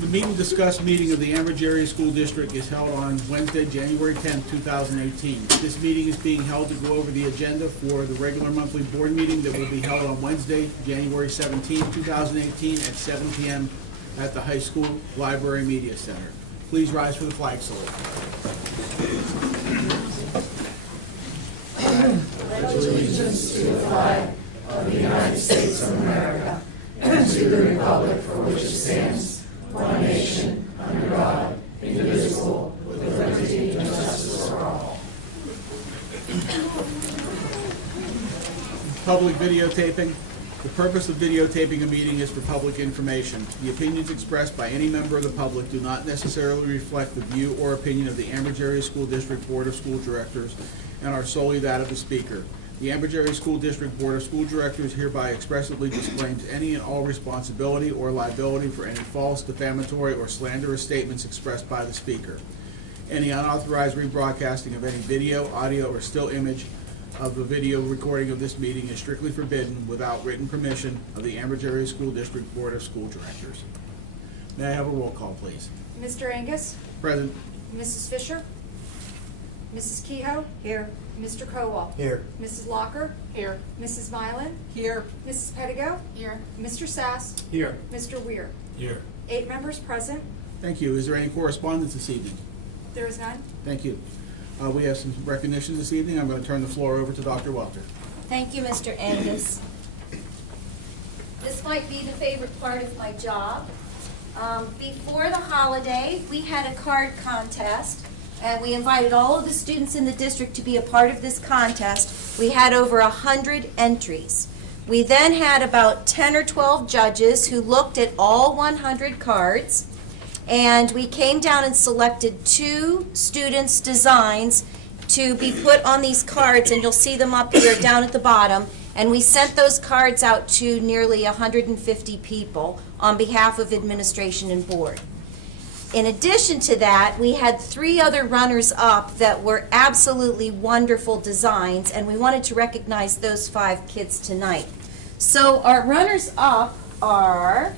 The meeting discussed meeting of the Ambridge Area School District is held on Wednesday, January 10th, 2018. This meeting is being held to go over the agenda for the regular monthly board meeting that will be held on Wednesday, January 17th, 2018 at 7 p.m. at the High School Library Media Center. Please rise for the flag salute. Pledge allegiance to the flag of the United States of America and to the republic for which it stands, one nation, under God, indivisible, with liberty and justice for all. Public videotaping. The purpose of videotaping a meeting is for public information. The opinions expressed by any member of the public do not necessarily reflect the view or opinion of the Ambridge Area School District Board of School Directors and are solely that of the speaker. The Ambridge Area School District Board of School Directors hereby expressly disclaims any and all responsibility or liability for any false, defamatory, or slanderous statements expressed by the speaker. Any unauthorized rebroadcasting of any video, audio, or still image of the video recording of this meeting is strictly forbidden without written permission of the Ambridge Area School District Board of School Directors. May I have a roll call, please? Mr. Angus? Present. Mrs. Fisher? Mrs. Kehoe? Here. Mr. Kowal? Here. Mrs. Locker? Here. Mrs. Mylan? Here. Mrs. Pettigo? Here. Mr. Sass? Here. Mr. Weir? Here. 8 members present. Thank you. Is there any correspondence this evening? There is none. Thank you. We have some recognitions this evening. I'm going to turn the floor over to Dr. Welter. Thank you, Mr. Angus. This might be the favorite part of my job. Before the holiday, we had a card contest, and we invited all of the students in the district to be a part of this contest. We had over 100 entries. We then had about 10 or 12 judges who looked at all 100 cards, and we came down and selected 2 students' designs to be put on these cards, and you'll see them up here down at the bottom. And we sent those cards out to nearly 150 people on behalf of administration and board. In addition to that, we had 3 other runners-up that were absolutely wonderful designs, and we wanted to recognize those 5 kids tonight. So our runners-up are,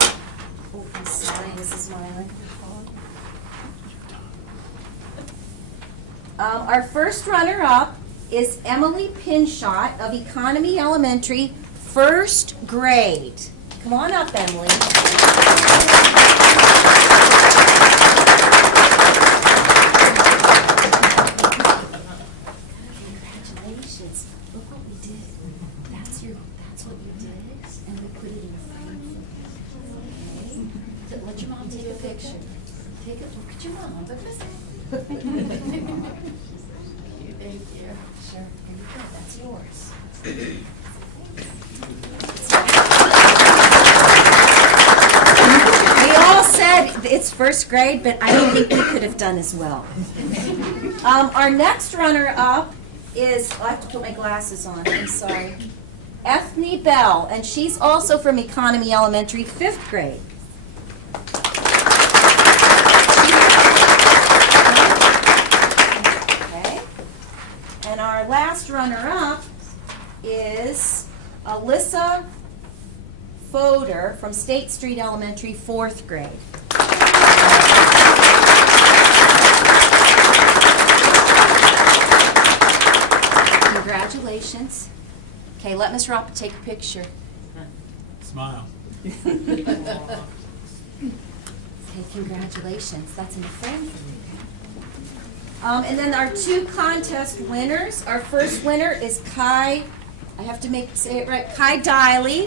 oh, I'm sorry, Mrs. Mylan. Our first runner-up is Emily Pinshot of Economy Elementary, 1st grade. Come on up, Emily. Congratulations. Look what we did. That's what you did, and we put it in a frame. Okay. So let your mom take a picture. Take a look at your mom. Thank you. Sure. Here you go. That's yours. We all said it's 1st grade, but I don't think we could have done as well. Our next runner-up is, I have to put my glasses on, I'm sorry, Ethne Bell, and she's also from Economy Elementary, 5th grade. Okay. And our last runner-up is Alyssa Fodor from State Street Elementary, 4th grade. Congratulations. Okay, let Ms. Rappa take a picture. Smile. Okay, congratulations. That's in the frame for you. And then our 2 contest winners. Our first winner is Kai, I have to say it right, Kai Diley.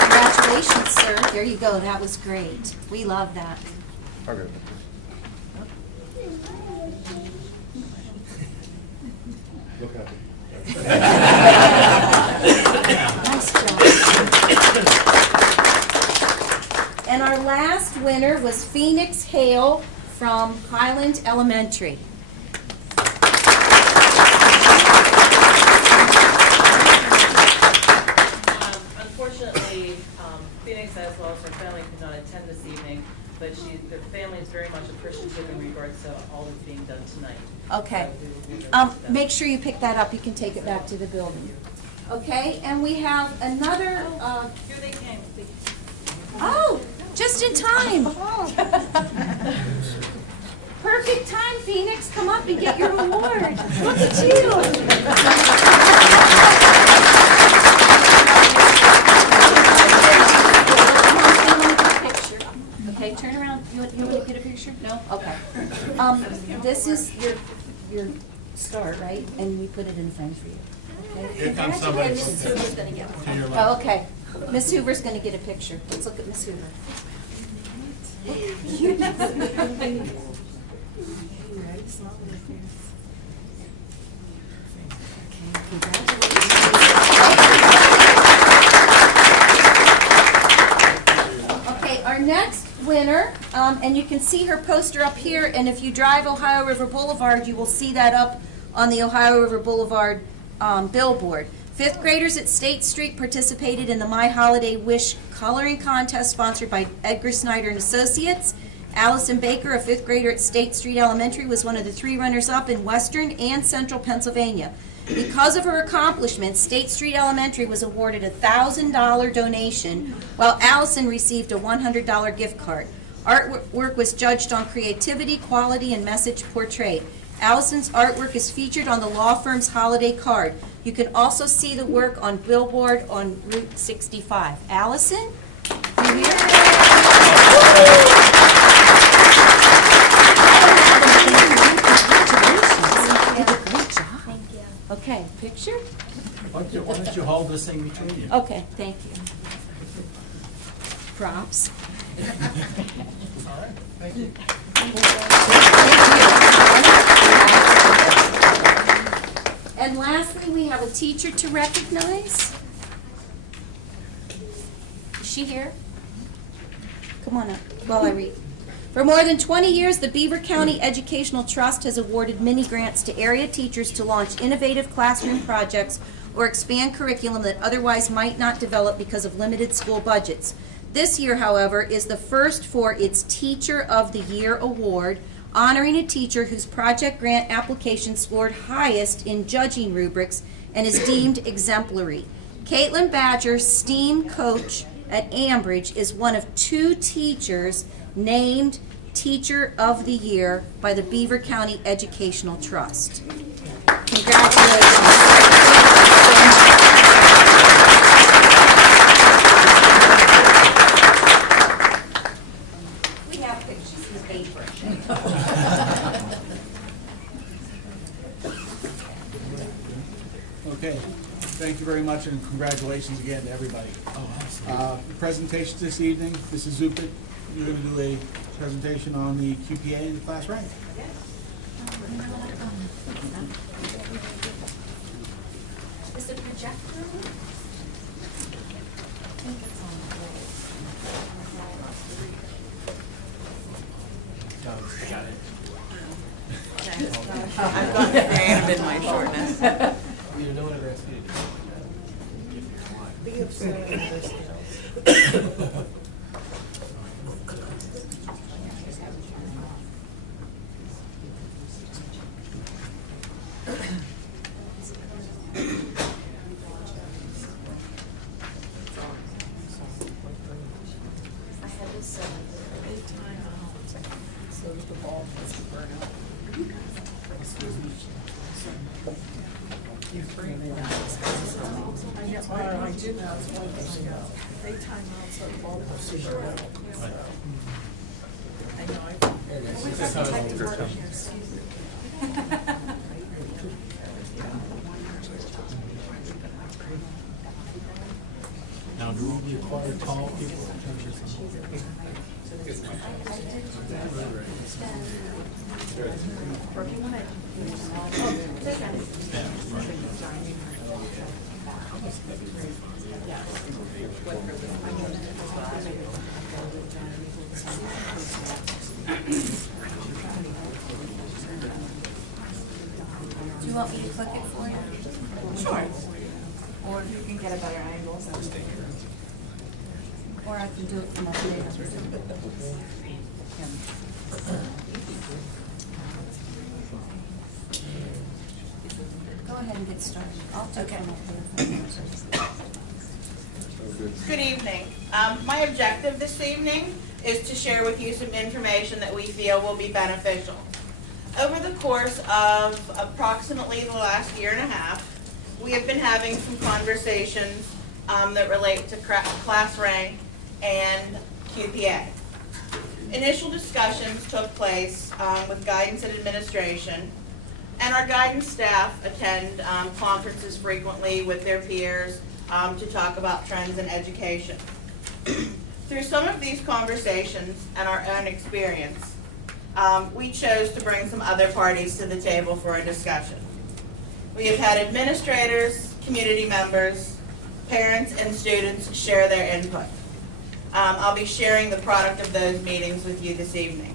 Congratulations, sir. There you go. That was great. We love that. Okay. Look at it. Nice job. And our last winner was Phoenix Hale from Highland Elementary. Unfortunately, Phoenix, as well as her family, could not attend this evening, but the family is very much appreciative in regards to all that's being done tonight. Okay. So we will be there. Make sure you pick that up. You can take it back to the building. Okay, and we have another, Here they came. oh, just in time. Perfect time, Phoenix. Come up and get your award. Look at you. Okay, turn around. You want to get a picture? No? Okay. This is your star, right? And we put it in frame for you. Okay. Here comes somebody. And Miss Hoover's going to get one. To your left. Oh, okay. Miss Hoover's going to get a picture. Let's look at Miss Hoover. Okay, our next winner, and you can see her poster up here, and if you drive Ohio River Boulevard, you will see that up on the Ohio River Boulevard billboard. Fifth graders at State Street participated in the My Holiday Wish coloring contest sponsored by Edgar Snyder and Associates. Allison Baker, a fifth grader at State Street Elementary, was one of the 3 runners-up in Western and Central Pennsylvania. Because of her accomplishments, State Street Elementary was awarded a $1,000 donation, while Allison received a $100 gift card. Artwork was judged on creativity, quality, and message portrayed. Allison's artwork is featured on the law firm's holiday card. You can also see the work on billboard on Route 65. Allison, you here? Okay, picture? Why don't you hold this thing between you? Okay, thank you. Props. All right, thank you. And lastly, we have a teacher to recognize. Is she here? Come on up while I read. For more than 20 years, the Beaver County Educational Trust has awarded mini grants to area teachers to launch innovative classroom projects or expand curriculum that otherwise might not develop because of limited school budgets. This year, however, is the first for its Teacher of the Year award, honoring a teacher whose project grant application scored highest in judging rubrics and is deemed exemplary. Caitlin Badger, STEAM coach at Ambridge, is one of 2 teachers named Teacher of the Year by the Beaver County Educational Trust. Congratulations. We have pictures in the paper. Okay, thank you very much, and congratulations again to everybody. Presentations this evening, Mrs. Zupit, you're going to do a presentation on the QPA and the class rank. Is the projector on? I've got cramp in my shortness. I do now, it's 1 year ago. They time out so the ball goes to zero. I know, Now, do we require tall people? Do you want me to click it for you? Sure. Or if you can get a better angle. Or I can do it from up there. Go ahead and get started. I'll take Okay. them up here. Good evening. My objective this evening is to share with you some information that we feel will be beneficial. Over the course of approximately the last year and a half, we have been having some conversations that relate to class rank and QPA. Initial discussions took place with guidance and administration, and our guidance staff attend conferences frequently with their peers to talk about trends in education. Through some of these conversations and our own experience, we chose to bring some other parties to the table for a discussion. We have had administrators, community members, parents, and students share their input. I'll be sharing the product of those meetings with you this evening.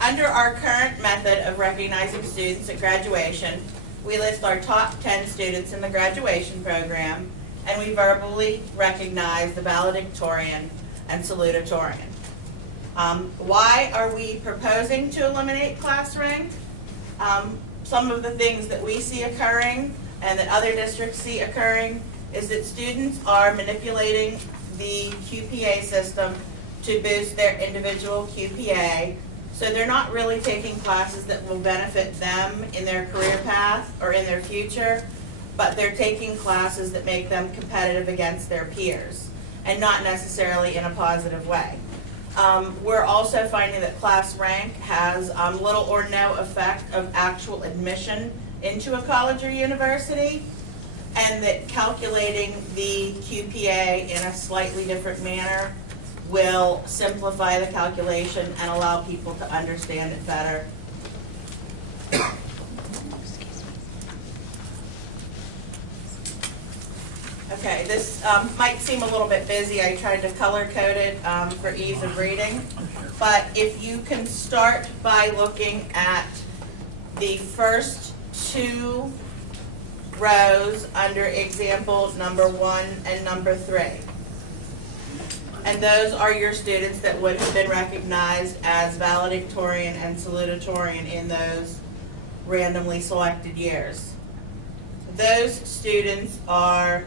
Under our current method of recognizing students at graduation, we list our top 10 students in the graduation program, and we verbally recognize the valedictorian and salutatorian. Why are we proposing to eliminate class rank? Some of the things that we see occurring and that other districts see occurring is that students are manipulating the QPA system to boost their individual QPA. So they're not really taking classes that will benefit them in their career path or in their future, but they're taking classes that make them competitive against their peers, and not necessarily in a positive way. We're also finding that class rank has little or no effect of actual admission into a college or university, and that calculating the QPA in a slightly different manner will simplify the calculation and allow people to understand it better. Okay, this might seem a little bit busy. I tried to color code it for ease of reading. But if you can start by looking at the first two rows under example number 1 and number 3. And those are your students that would have been recognized as valedictorian and salutatorian in those randomly selected years. Those students are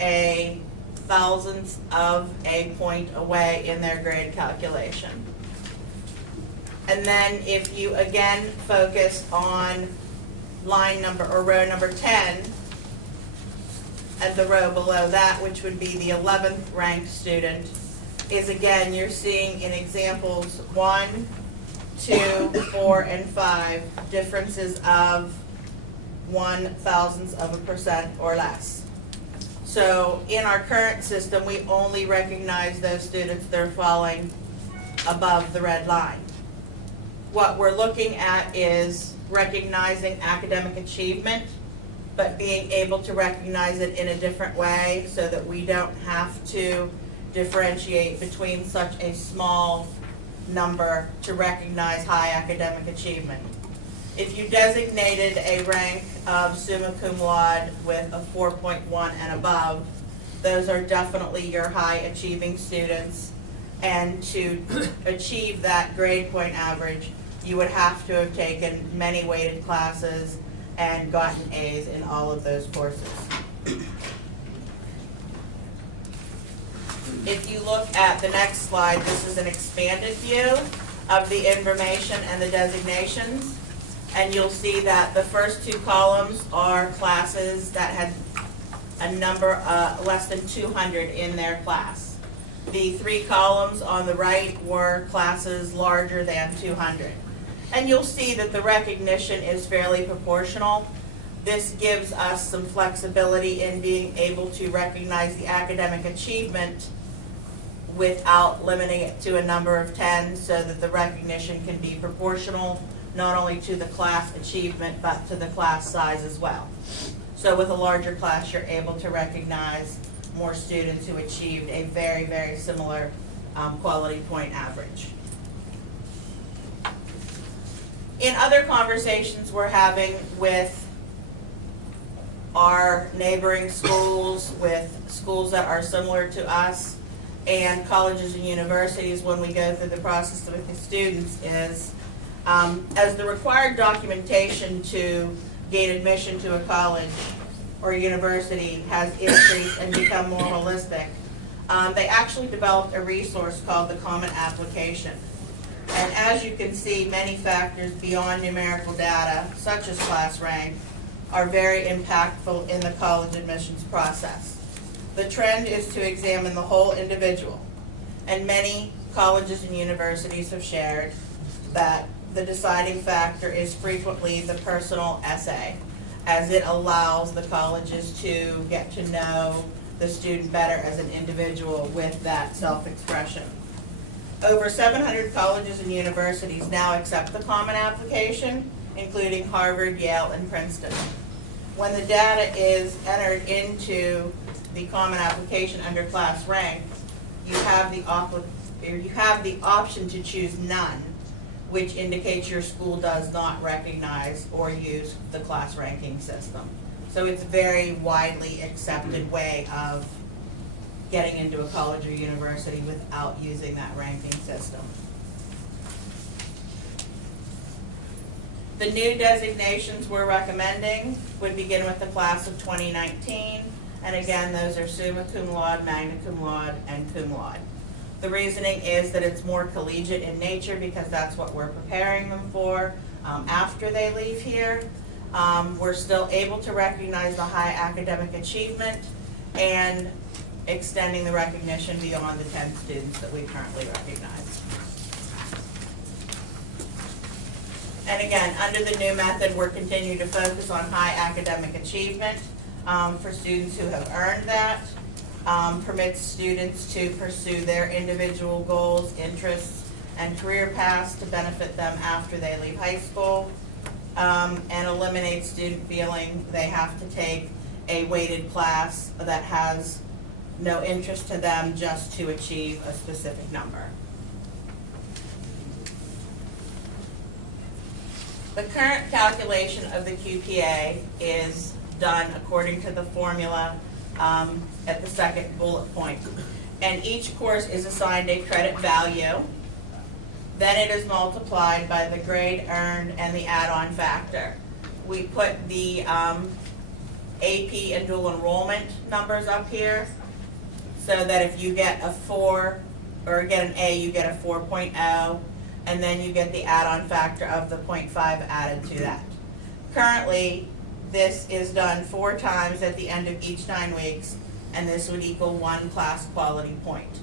a thousandth of a point away in their grade calculation. And then if you again focus on line number or row number 10, and the row below that, which would be the 11th ranked student, is again, you're seeing in examples 1, 2, 4, and 5, differences of 0.001% or less. So in our current system, we only recognize those students that are falling above the red line. What we're looking at is recognizing academic achievement, but being able to recognize it in a different way so that we don't have to differentiate between such a small number to recognize high academic achievement. If you designated a rank of summa cum laude with a 4.1 and above, those are definitely your high achieving students. And to achieve that grade point average, you would have to have taken many weighted classes and gotten A's in all of those courses. If you look at the next slide, this is an expanded view of the information and the designations. And you'll see that the first two columns are classes that had a number less than 200 in their class. The three columns on the right were classes larger than 200. And you'll see that the recognition is fairly proportional. This gives us some flexibility in being able to recognize the academic achievement without limiting it to a number of 10, so that the recognition can be proportional not only to the class achievement but to the class size as well. So with a larger class, you're able to recognize more students who achieved a very, very similar quality point average. In other conversations we're having with our neighboring schools, with schools that are similar to us, and colleges and universities when we go through the process with the students is, as the required documentation to gain admission to a college or university has increased and become more holistic, they actually developed a resource called the Common Application. And as you can see, many factors beyond numerical data, such as class rank, are very impactful in the college admissions process. The trend is to examine the whole individual, and many colleges and universities have shared that the deciding factor is frequently the personal essay, as it allows the colleges to get to know the student better as an individual with that self-expression. Over 700 colleges and universities now accept the Common Application, including Harvard, Yale, and Princeton. When the data is entered into the Common Application under class rank, you have the option to choose none, which indicates your school does not recognize or use the class ranking system. So it's a very widely accepted way of getting into a college or university without using that ranking system. The new designations we're recommending would begin with the class of 2019, and again, those are summa cum laude, magna cum laude, and cum laude. The reasoning is that it's more collegiate in nature because that's what we're preparing them for after they leave here. We're still able to recognize the high academic achievement and extending the recognition beyond the 10 students that we currently recognize. And again, under the new method, we're continuing to focus on high academic achievement for students who have earned that, permits students to pursue their individual goals, interests, and career paths to benefit them after they leave high school, and eliminates student feeling they have to take a weighted class that has no interest to them just to achieve a specific number. The current calculation of the QPA is done according to the formula at the second bullet point. And each course is assigned a credit value. Then it is multiplied by the grade earned and the add-on factor. We put the AP and dual enrollment numbers up here so that if you get a 4 or get an A, you get a 4.0, and then you get the add-on factor of the 0.5 added to that. Currently, this is done 4 times at the end of each 9 weeks, and this would equal 1 class quality point.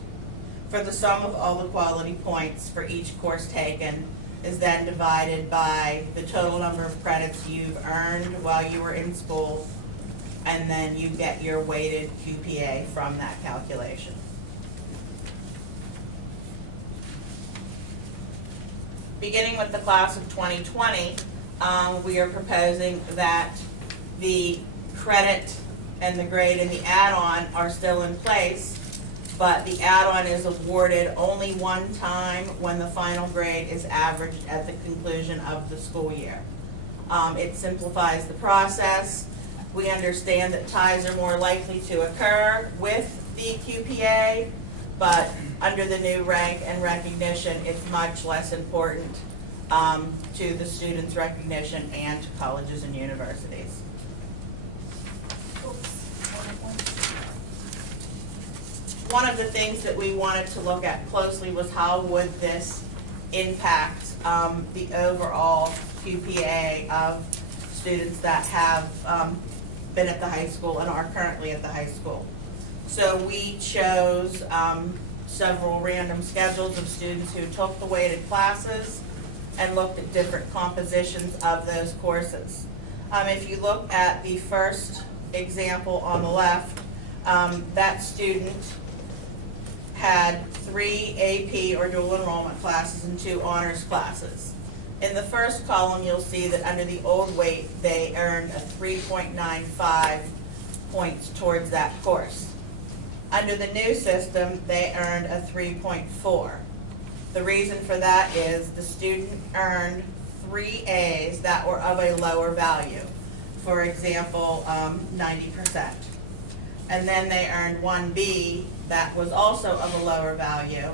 For the sum of all the quality points for each course taken is then divided by the total number of credits you've earned while you were in school, and then you get your weighted QPA from that calculation. Beginning with the class of 2020, we are proposing that the credit and the grade and the add-on are still in place, but the add-on is awarded only one time when the final grade is averaged at the conclusion of the school year. It simplifies the process. We understand that ties are more likely to occur with the QPA, but under the new rank and recognition, it's much less important to the students' recognition and to colleges and universities. One of the things that we wanted to look at closely was how would this impact the overall QPA of students that have been at the high school and are currently at the high school. So we chose several random schedules of students who took the weighted classes and looked at different compositions of those courses. If you look at the first example on the left, that student had 3 AP or dual enrollment classes and 2 honors classes. In the first column, you'll see that under the old weight, they earned a 3.95 points towards that course. Under the new system, they earned a 3.4. The reason for that is the student earned 3 A's that were of a lower value. For example, 90%. And then they earned 1 B that was also of a lower value,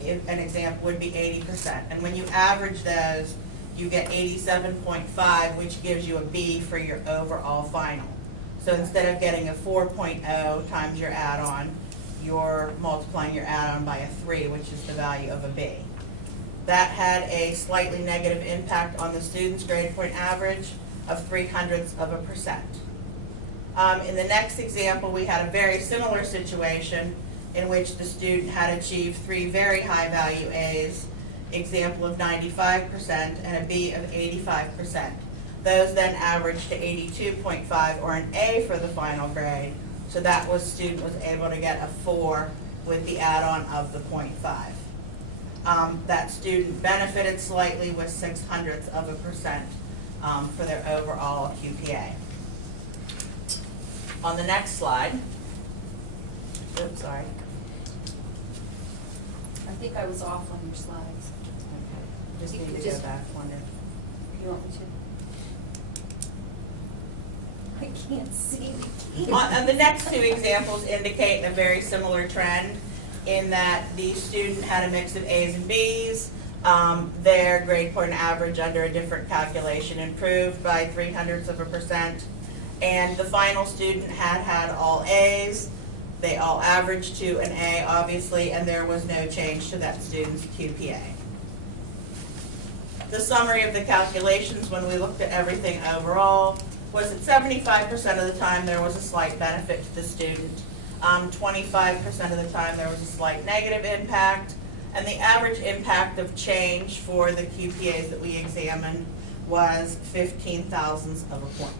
an example would be 80%. And when you average those, you get 87.5, which gives you a B for your overall final. So instead of getting a 4.0 times your add-on, you're multiplying your add-on by a 3, which is the value of a B. That had a slightly negative impact on the student's grade point average of 0.03%. In the next example, we had a very similar situation in which the student had achieved 3 very high value A's, example of 95% and a B of 85%. Those then averaged to 82.5, or an A for the final grade. So that student was able to get a 4 with the add-on of the 0.5. That student benefited slightly with 0.06% for their overall QPA. On the next slide, oops, sorry. I think I was off on your slides. Just You need could to go just- back one. You want me to? I can't see the key. On the next 2 examples indicate a very similar trend in that the student had a mix of A's and B's. Their grade point average under a different calculation improved by 0.03%. And the final student had all A's. They all averaged to an A, obviously, and there was no change to that student's QPA. The summary of the calculations when we looked at everything overall was that 75% of the time there was a slight benefit to the student. 25% of the time there was a slight negative impact, and the average impact of change for the QPAs that we examined was 15 thousandths of a point,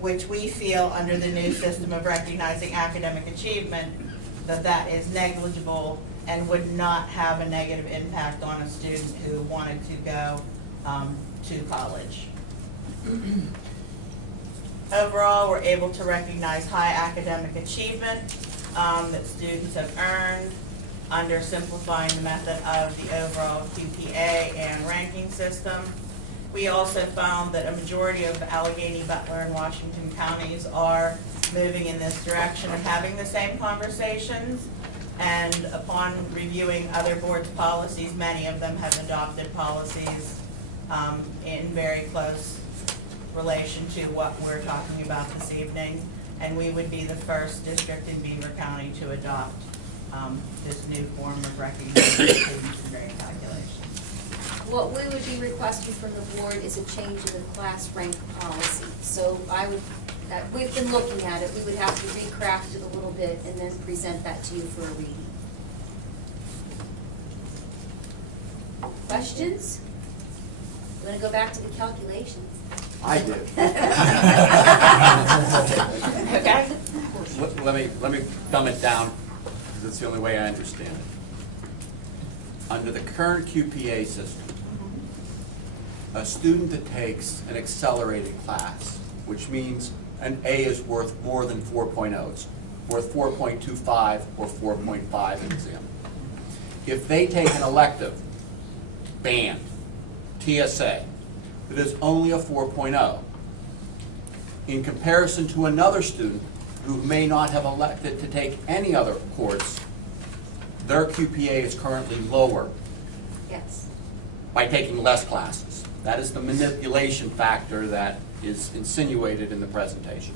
which we feel under the new system of recognizing academic achievement that is negligible and would not have a negative impact on a student who wanted to go to college. Overall, we're able to recognize high academic achievement that students have earned under simplifying the method of the overall QPA and ranking system. We also found that a majority of Allegheny, Butler, and Washington counties are moving in this direction and having the same conversations. And upon reviewing other boards' policies, many of them have adopted policies in very close relation to what we're talking about this evening. And we would be the first district in Beaver County to adopt this new form of recognizing students and grade calculation. What we would be requesting from the board is a change in the class rank policy. So we've been looking at it. We would have to recraft it a little bit and then present that to you for a reading. Questions? You want to go back to the calculations? I do. Okay? Let me dumb it down, because it's the only way I understand it. Under the current QPA system, a student that takes an accelerated class, which means an A is worth more than 4.0s, worth 4.25 or 4.5 in exam. If they take an elective, band, TSA, that is only a 4.0, in comparison to another student who may not have elected to take any other course, their QPA is currently lower Yes. by taking less classes. That is the manipulation factor that is insinuated in the presentation.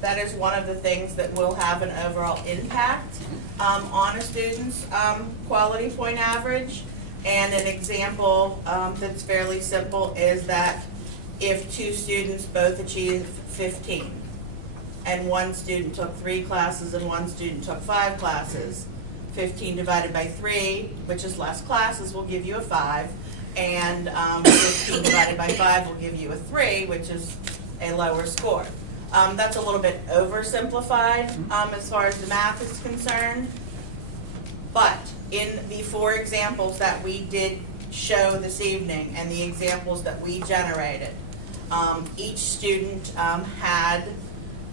That is one of the things that will have an overall impact on a student's quality point average. And an example that's fairly simple is that if 2 students both achieve 15, and one student took 3 classes and one student took 5 classes, 15 divided by 3, which is less classes, will give you a 5, and 15 divided by 5 will give you a 3, which is a lower score. That's a little bit oversimplified as far as the math is concerned, but in the 4 examples that we did show this evening and the examples that we generated, each student had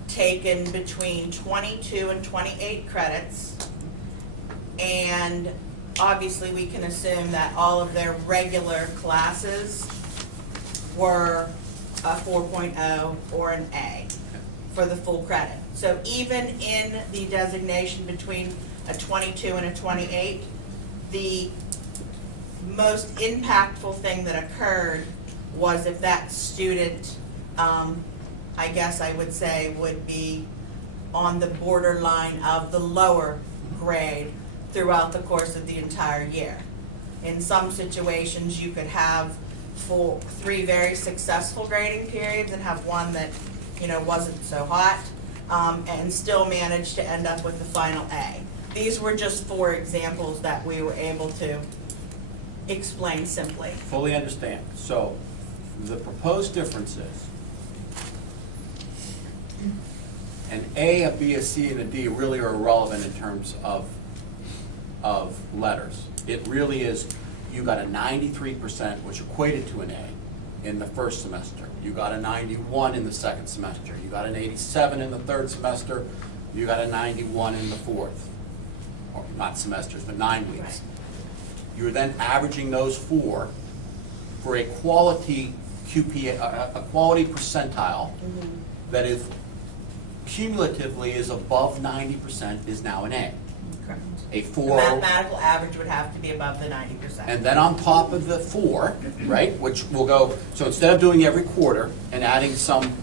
taken between 22 and 28 credits, and obviously we can assume that all of their regular classes were a 4.0 or an A. for the full credit. So even in the designation between a 22 and a 28, the most impactful thing that occurred was if that student, I guess I would say, would be on the borderline of the lower grade throughout the course of the entire year. In some situations, you could have 3 very successful grading periods and have one that, you know, wasn't so hot, and still manage to end up with the final A. These were just 4 examples that we were able to explain simply. Fully understand. So the proposed difference is an A, a B, a C, and a D really are irrelevant in terms of letters. It really is, you got a 93%, which equated to an A in the first semester. You got a 91 in the second semester. You got an 87 in the third semester. You got a 91 in the fourth. Or not semesters, but 9 weeks. Right. You're then averaging those 4 for a quality QPA, a quality percentile that is cumulatively is above 90% is now an A. Correct. A The 4. mathematical average would have to be above the 90%. And then on top of the 4, right, which will go, so instead of doing every quarter and adding some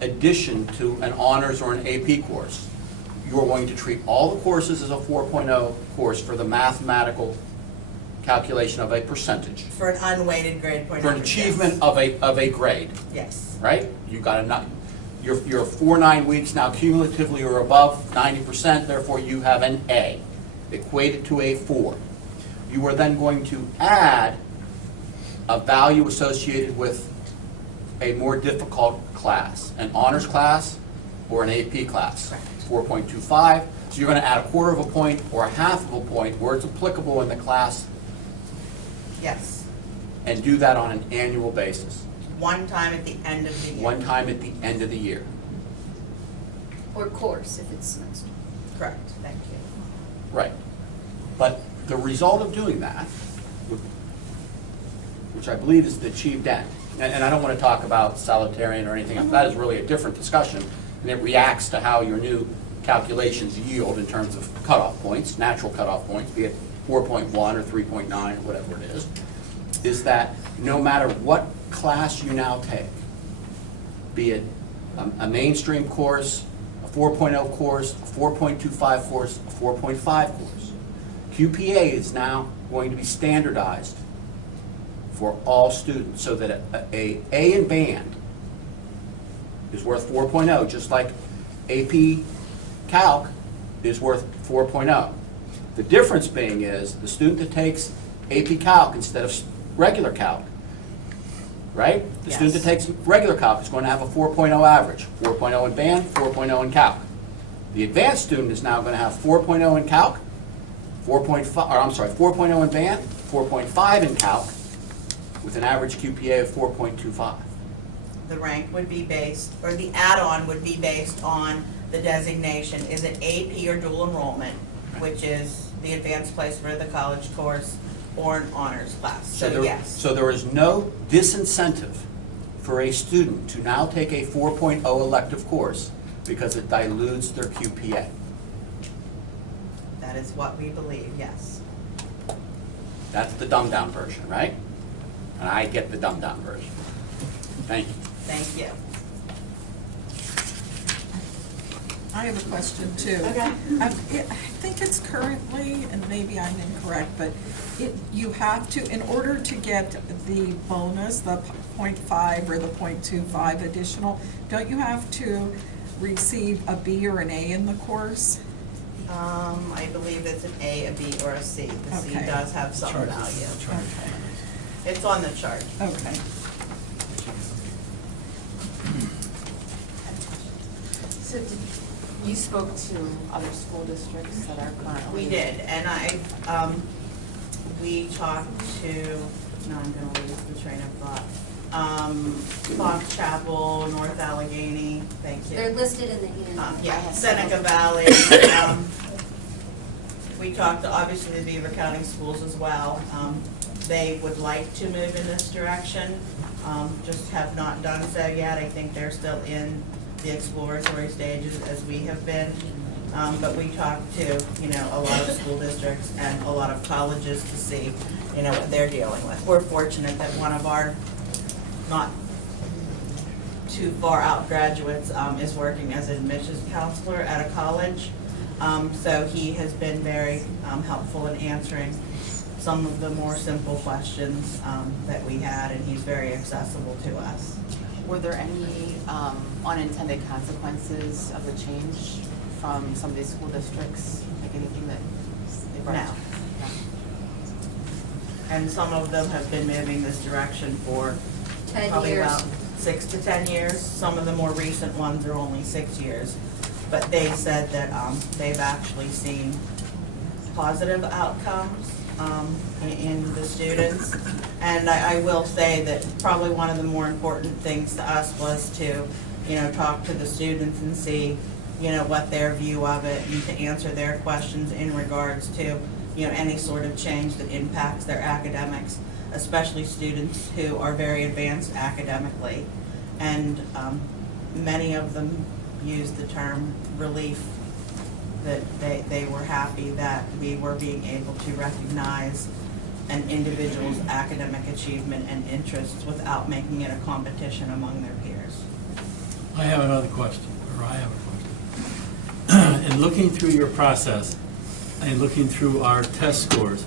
addition to an honors or an AP course, you're going to treat all the courses as a 4.0 course for the mathematical calculation of a percentage. For an unweighted grade point. For an achievement of a grade, Yes. right? You got your 4 9 weeks now cumulatively are above 90%, therefore you have an A, equated to a 4. You are then going to add a value associated with a more difficult class, an honors class or an AP class. Correct. 4.25. So you're going to add a quarter of a point or a half of a point where it's applicable in the class Yes. and do that on an annual basis. One time at the end of the year. One time at the end of the year. Or course, if it's semester. Correct. Thank you. Right. But the result of doing that, which I believe is the achieved end, and I don't want to talk about solitarian or anything else, that is really a different discussion, and it reacts to how your new calculations yield in terms of cutoff points, natural cutoff points, be it 4.1 or 3.9 or whatever it is that no matter what class you now take, be it a mainstream course, a 4.0 course, a 4.25 course, a 4.5 course, QPA is now going to be standardized for all students so that a in band is worth 4.0, just like AP Calc is worth 4.0. The difference being is the student that takes AP Calc instead of regular Calc, right? The student that takes regular Calc is going to have a 4.0 average, 4.0 in band, 4.0 in Calc. The advanced student is now going to have 4.0 in Calc, 4.0 in band, 4.5 in Calc, with an average QPA of 4.25. The rank would be based, or the add-on would be based on the designation. Is it AP or dual enrollment, which is the advanced placement of the college course, or an honors class? So yes. So there is no disincentive for a student to now take a 4.0 elective course because it dilutes their QPA. That is what we believe, yes. That's the dumbed-down version, right? And I get the dumbed-down version. Thank you. Thank you. I have a question too. Okay. I think it's currently, and maybe I'm incorrect, but you have to, in order to get the bonus, the 0.5 or the 0.25 additional, don't you have to receive a B or an A in the course? I believe it's an A, a B, or a C. The C Okay. does have some value. Okay. It's on the chart. Okay. So you spoke to other school districts that are currently? We did, and we talked to, no, I'm gonna lose the train of thought. Fox Chapel, North Allegheny, thank you. They're listed in the email. Yeah, Seneca Valley. We talked to, obviously, the Beaver County schools as well. They would like to move in this direction, just have not done so yet. I think they're still in the exploratory stages as we have been. But we talked to, a lot of school districts and a lot of colleges to see, what they're dealing with. We're fortunate that one of our not too far out graduates is working as an admissions counselor at a college. So he has been very helpful in answering some of the more simple questions that we had, and he's very accessible to us. Were there any unintended consequences of the change from some of these school districts? Like anything that they brought No. up? And some of them have been moving this direction for 10 probably years. about 6 to 10 years. Some of the more recent ones are only 6 years. But they said that they've actually seen positive outcomes in the students. And I will say that probably one of the more important things to us was to, talk to the students and see, what their view of it, and to answer their questions in regards to, any sort of change that impacts their academics, especially students who are very advanced academically. And many of them use the term relief, that they were happy that we were being able to recognize an individual's academic achievement and interests without making it a competition among their peers. I have another question. In looking through your process and looking through our test scores,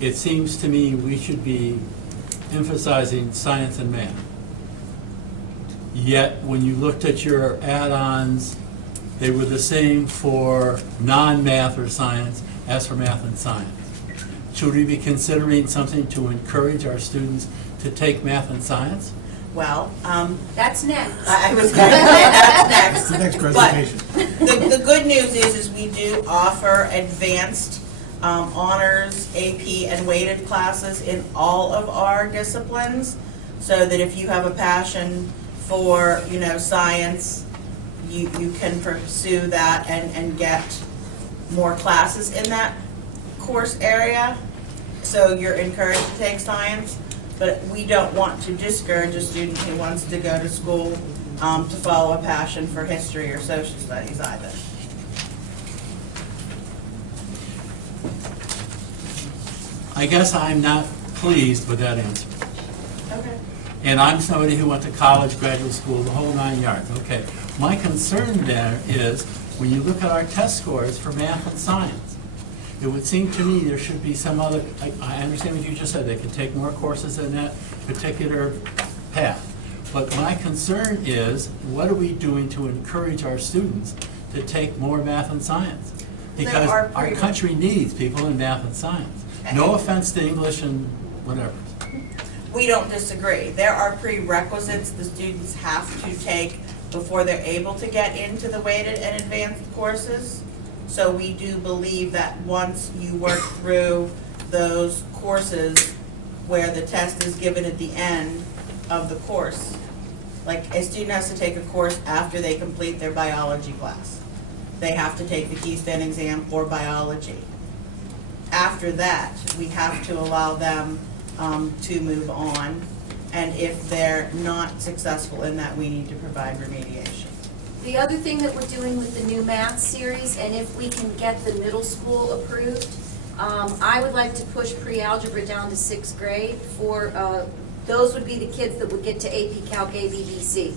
it seems to me we should be emphasizing science and math. Yet, when you looked at your add-ons, they were the same for non-math or science as for math and science. Should we be considering something to encourage our students to take math and science? Well, That's next. I was going to say that's next. The next presentation. But the good news is we do offer advanced honors, AP, and weighted classes in all of our disciplines, so that if you have a passion for, science, you can pursue that and get more classes in that course area. So you're encouraged to take science. But we don't want to discourage a student who wants to go to school to follow a passion for history or social studies either. I guess I'm not pleased with that answer. Okay. And I'm somebody who went to college, graduate school, the whole 9 yards. Okay. My concern there is when you look at our test scores for math and science, it would seem to me there should be some other, I understand what you just said, they could take more courses in that particular path. But my concern is, what are we doing to encourage our students to take more math and science? Because our country needs people in math and science. No offense to English and whatever. We don't disagree. There are prerequisites the students have to take before they're able to get into the weighted and advanced courses. So we do believe that once you work through those courses where the test is given at the end of the course, like a student has to take a course after they complete their biology class. They have to take the Keystone exam for biology. After that, we have to allow them to move on. And if they're not successful in that, we need to provide remediation. The other thing that we're doing with the new math series, and if we can get the middle school approved, I would like to push pre-algebra down to 6th grade for, those would be the kids that would get to AP Calc A, B, B, C.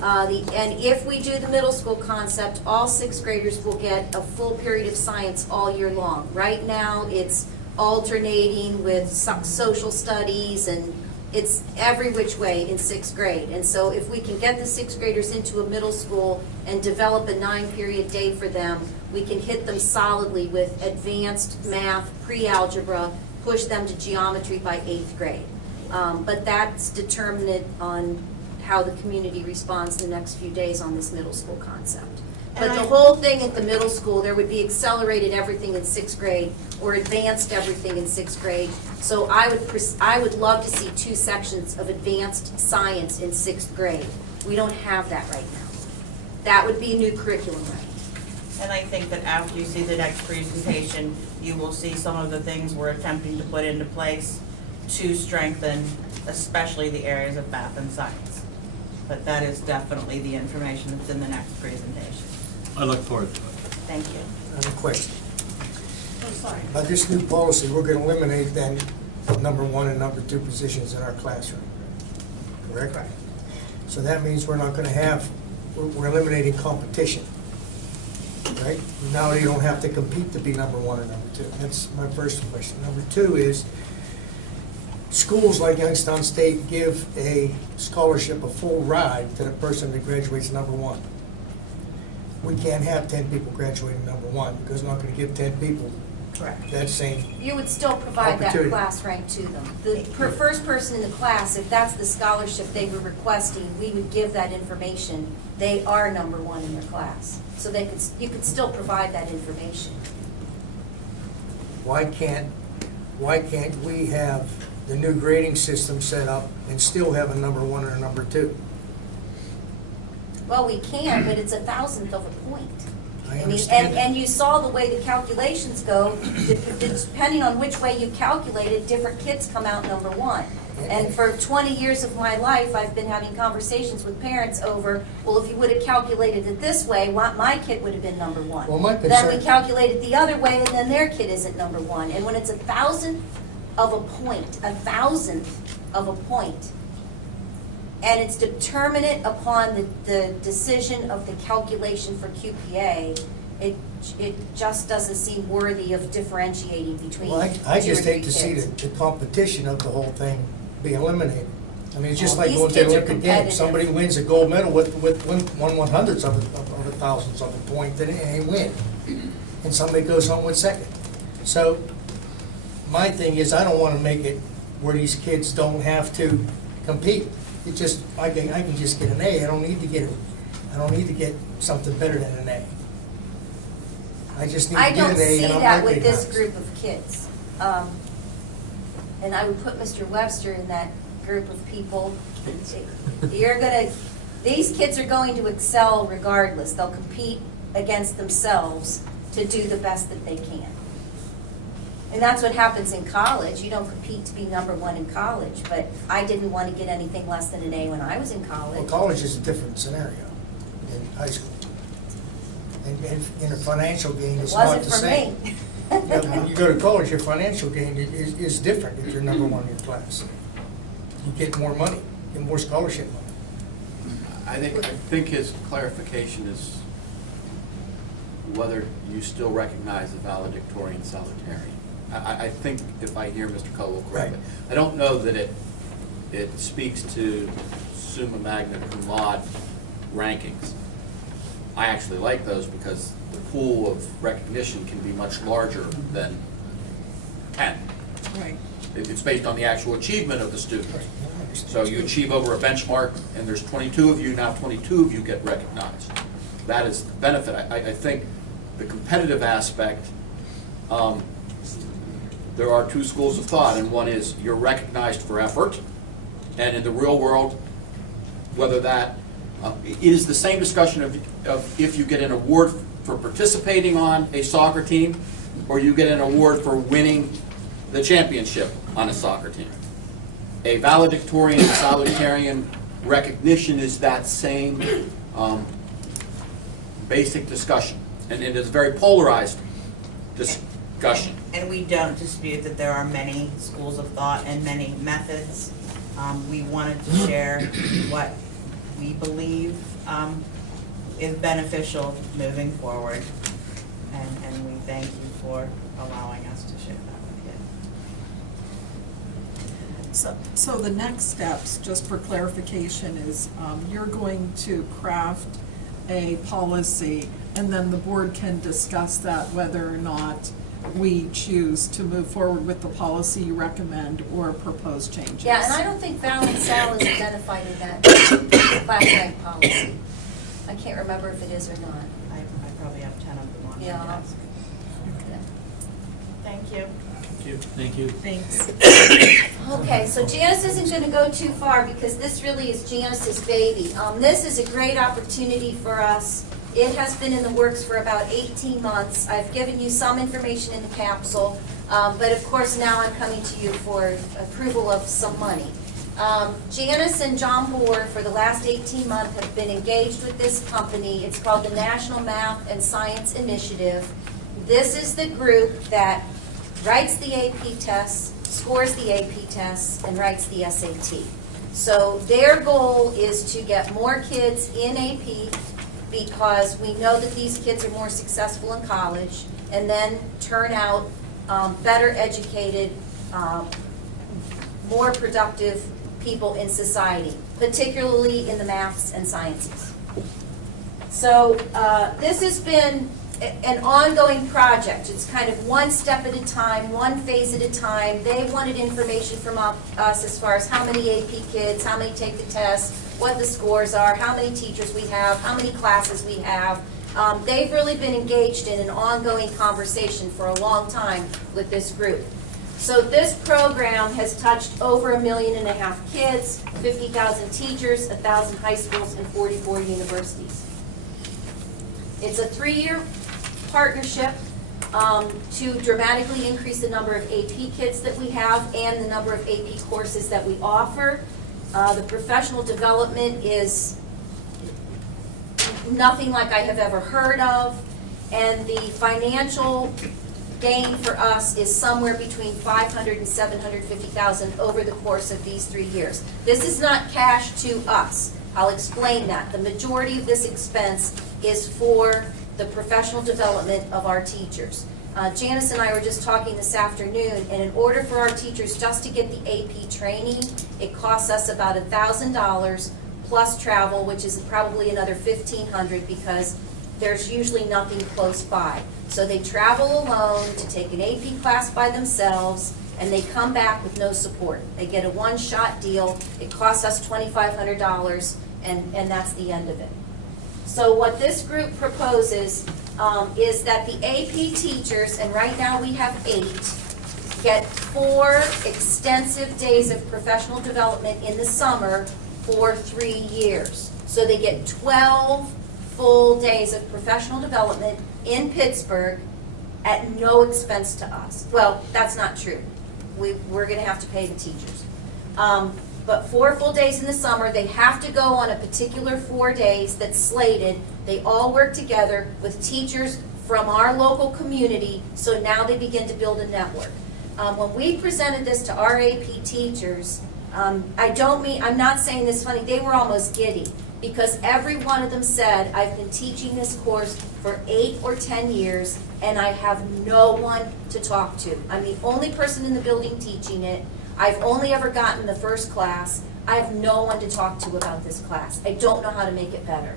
And if we do the middle school concept, all 6th graders will get a full period of science all year long. Right now, it's alternating with social studies, and it's every which way in 6th grade. And so if we can get the 6th graders into a middle school and develop a 9-period day for them, we can hit them solidly with advanced math, pre-algebra, push them to geometry by 8th grade. But that's determinant on how the community responds the next few days on this middle school concept. But the whole thing at the middle school, there would be accelerated everything in 6th grade or advanced everything in 6th grade. So I would love to see 2 sections of advanced science in 6th grade. We don't have that right now. That would be a new curriculum, right? And I think that after you see the next presentation, you will see some of the things we're attempting to put into place to strengthen, especially the areas of math and science. but that is definitely the information that's in the next presentation. I look forward to it. Thank you. I have a question. Oh, sorry. By this new policy, we're going to eliminate then number 1 and number 2 positions in our classroom, correct? Correct. So that means we're not going to have, we're eliminating competition, right? Now you don't have to compete to be number 1 or number 2. That's my first question. Number 2 is, schools like Youngstown State give a scholarship, a full ride to the person that graduates number 1. We can't have 10 people graduating number 1 because we're not going to give 10 people Correct. that same. You would still provide that Opportunity. class rank to them. The first person in the class, if that's the scholarship they were requesting, we would give that information. They are number 1 in their class. So you could still provide that information. Why can't we have the new grading system set up and still have a number 1 and a number 2? Well, we can, but it's 1,000th of a point. I mean, understand that. and you saw the way the calculations go, depending on which way you calculate it, different kids come out number 1. And for 20 years of my life, I've been having conversations with parents over, well, if you would have calculated it this way, my kid would have been number 1. Well, my Then we concern- calculate it the other way, and then their kid isn't number 1. And when it's 1,000th of a point, 1,000th of a point, and it's determinate upon the decision of the calculation for QPA, it just doesn't seem worthy of differentiating between Well, I 2 or just 3 hate to see kids. the competition of the whole thing be eliminated. I mean, it's just Well, like these going to the kids are Olympic Games. competitive. Somebody wins a gold medal with 1/100th of a thousandth of a point, then they win. And somebody goes home with second. So my thing is, I don't want to make it where these kids don't have to compete. It just, I can just get an A. I don't need to get something better than an A. I just need to I get don't an A see and I'm that with this recognized. group of kids. And I would put Mr. Webster in that group of people. These kids are going to excel regardless. They'll compete against themselves to do the best that they can. And that's what happens in college. You don't compete to be number 1 in college, but I didn't want to get anything less than an A when I was in college. Well, college is a different scenario than high school. And in a financial gain, It it's not wasn't the for same. me. When you go to college, your financial gain is different if you're number 1 in your class. You get more money, get more scholarship money. I think his clarification is whether you still recognize the valedictorian solitary. I think if I hear Mr. Caldwell correctly, Right. I don't know that it speaks to summa magna cum laude rankings. I actually like those because the pool of recognition can be much larger than 10. Right. It's based on the actual achievement of the student. So you achieve over a benchmark, and there's 22 of you, now 22 of you get recognized. That is the benefit. I think the competitive aspect, there are 2 schools of thought, and one is you're recognized for effort, and in the real world, whether that, it is the same discussion of if you get an award for participating on a soccer team, or you get an award for winning the championship on a soccer team. A valedictorian and salutarian recognition is that same basic discussion, and it is a very polarized discussion. And we don't dispute that there are many schools of thought and many methods. We wanted to share what we believe is beneficial moving forward. And we thank you for allowing us to share that with you. So the next steps, just for clarification, is you're going to craft a policy, and then the board can discuss that whether or not we choose to move forward with the policy you recommend or propose changes. Yeah, and I don't think Val and Sal is identified in that class rank policy. I can't remember if it is or not. I probably have 10 of them on my Yeah. desk. Thank you. Thank you. Thanks. Okay, so Janice isn't going to go too far because this really is Janice's baby. This is a great opportunity for us. It has been in the works for about 18 months. I've given you some information in the capsule, but of course now I'm coming to you for approval of some money. Janice and John Board, for the last 18 months, have been engaged with this company. It's called the National Math and Science Initiative. This is the group that writes the AP tests, scores the AP tests, and writes the SAT. So their goal is to get more kids in AP because we know that these kids are more successful in college, and then turn out better educated, more productive people in society, particularly in the maths and sciences. So this has been an ongoing project. It's kind of one step at a time, one phase at a time. They wanted information from us as far as how many AP kids, how many take the test, what the scores are, how many teachers we have, how many classes we have. They've really been engaged in an ongoing conversation for a long time with this group. So this program has touched over 1.5 million kids, 50,000 teachers, 1,000 high schools, and 44 universities. It's a 3-year partnership to dramatically increase the number of AP kids that we have and the number of AP courses that we offer. The professional development is nothing like I have ever heard of, and the financial gain for us is somewhere between $500,000 and $750,000 over the course of these 3 years. This is not cash to us. I'll explain that. The majority of this expense is for the professional development of our teachers. Janice and I were just talking this afternoon, and in order for our teachers just to get the AP training, it costs us about $1,000 plus travel, which is probably another $1,500 because there's usually nothing close by. So they travel alone to take an AP class by themselves, and they come back with no support. They get a one-shot deal. It costs us $2,500, and that's the end of it. So what this group proposes is that the AP teachers, and right now we have 8, get 4 extensive days of professional development in the summer for 3 years. So they get 12 full days of professional development in Pittsburgh at no expense to us. Well, that's not true. We're going to have to pay the teachers. But 4 full days in the summer, they have to go on a particular 4 days that's slated. They all work together with teachers from our local community, so now they begin to build a network. When we presented this to our AP teachers, I'm not saying this funny, they were almost giddy, because every one of them said, I've been teaching this course for 8 or 10 years, and I have no one to talk to. I'm the only person in the building teaching it. I've only ever gotten the first class. I have no one to talk to about this class. I don't know how to make it better.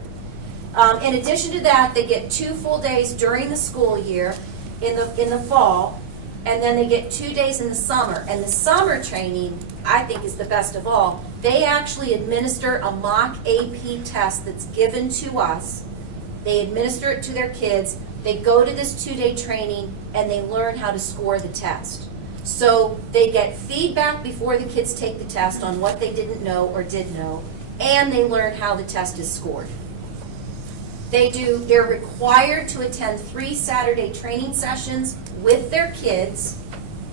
In addition to that, they get 2 full days during the school year in the fall, and then they get 2 days in the summer. And the summer training, I think, is the best of all. They actually administer a mock AP test that's given to us. They administer it to their kids. They go to this 2-day training, and they learn how to score the test. So they get feedback before the kids take the test on what they didn't know or did know, and they learn how the test is scored. They're required to attend 3 Saturday training sessions with their kids,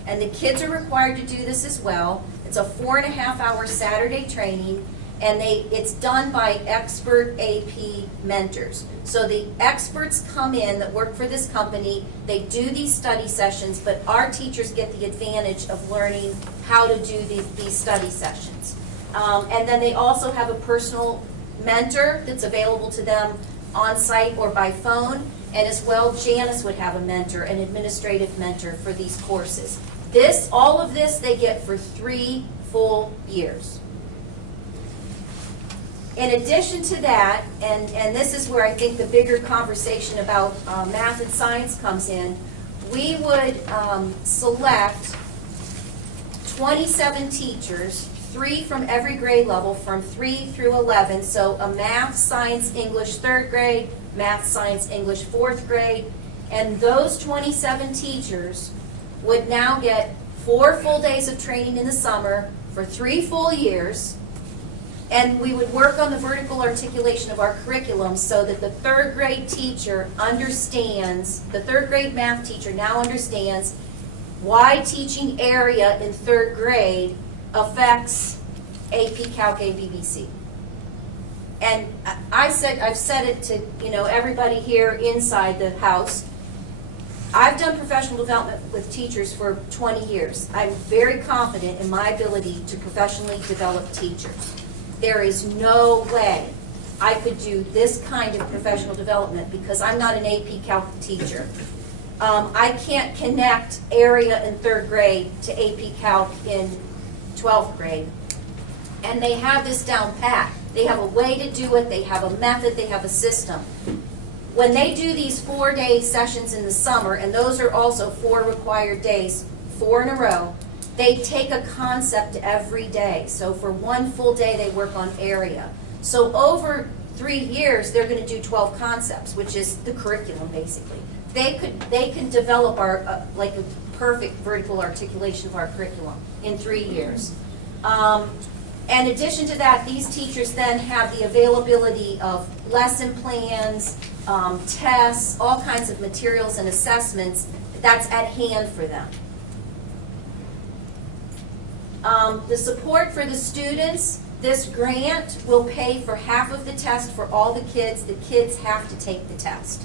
and the kids are required to do this as well. It's a 4.5-hour Saturday training, and it's done by expert AP mentors. So the experts come in that work for this company, they do these study sessions, but our teachers get the advantage of learning how to do these study sessions. And then they also have a personal mentor that's available to them on site or by phone, and as well, Janice would have a mentor, an administrative mentor for these courses. All of this they get for 3 full years. In addition to that, and this is where I think the bigger conversation about math and science comes in, we would select 27 teachers, 3 from every grade level, from 3 through 11, so a math, science, English 3rd grade, math, science, English 4th grade, and those 27 teachers would now get 4 full days of training in the summer for 3 full years, and we would work on the vertical articulation of our curriculum so that the 3rd grade teacher understands, the 3rd grade math teacher now understands why teaching area in 3rd grade affects AP Calc A BBC. And I've said it to, everybody here inside the house. I've done professional development with teachers for 20 years. I'm very confident in my ability to professionally develop teachers. There is no way I could do this kind of professional development because I'm not an AP Calc teacher. I can't connect area in 3rd grade to AP Calc in 12th grade. And they have this down pat. They have a way to do it. They have a method. They have a system. When they do these 4-day sessions in the summer, and those are also 4 required days, 4 in a row, they take a concept every day. So for 1 full day, they work on area. So over 3 years, they're going to do 12 concepts, which is the curriculum, basically. They can develop our like a perfect vertical articulation of our curriculum in 3 years. In addition to that, these teachers then have the availability of lesson plans, tests, all kinds of materials and assessments that's at hand for them. The support for the students, this grant will pay for half of the test for all the kids. The kids have to take the test.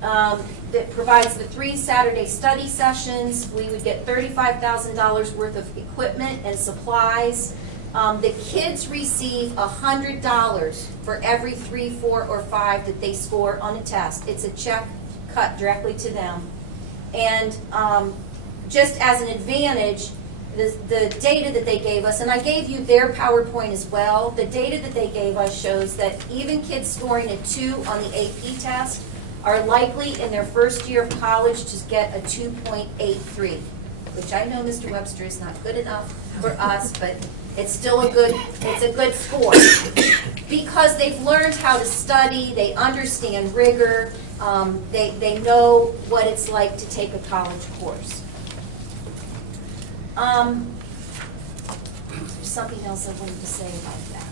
That provides the 3 Saturday study sessions. We would get $35,000 worth of equipment and supplies. The kids receive $100 for every 3, 4, or 5 that they score on a test. It's a check cut directly to them. And just as an advantage, the data that they gave us, and I gave you their PowerPoint as well, the data that they gave us shows that even kids scoring a 2 on the AP test are likely in their first year of college to get a 2.83, which I know Mr. Webster is not good enough for us, but it's still a good score. Because they've learned how to study, they understand rigor, they know what it's like to take a college course. There's something else I wanted to say about that.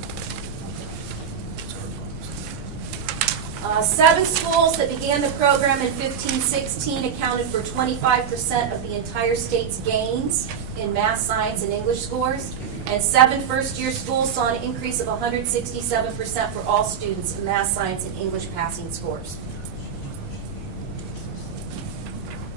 7 schools that began the program in 15-16 accounted for 25% of the entire state's gains in math, science, and English scores. And 7 first-year schools saw an increase of 167% for all students in math, science, and English passing scores.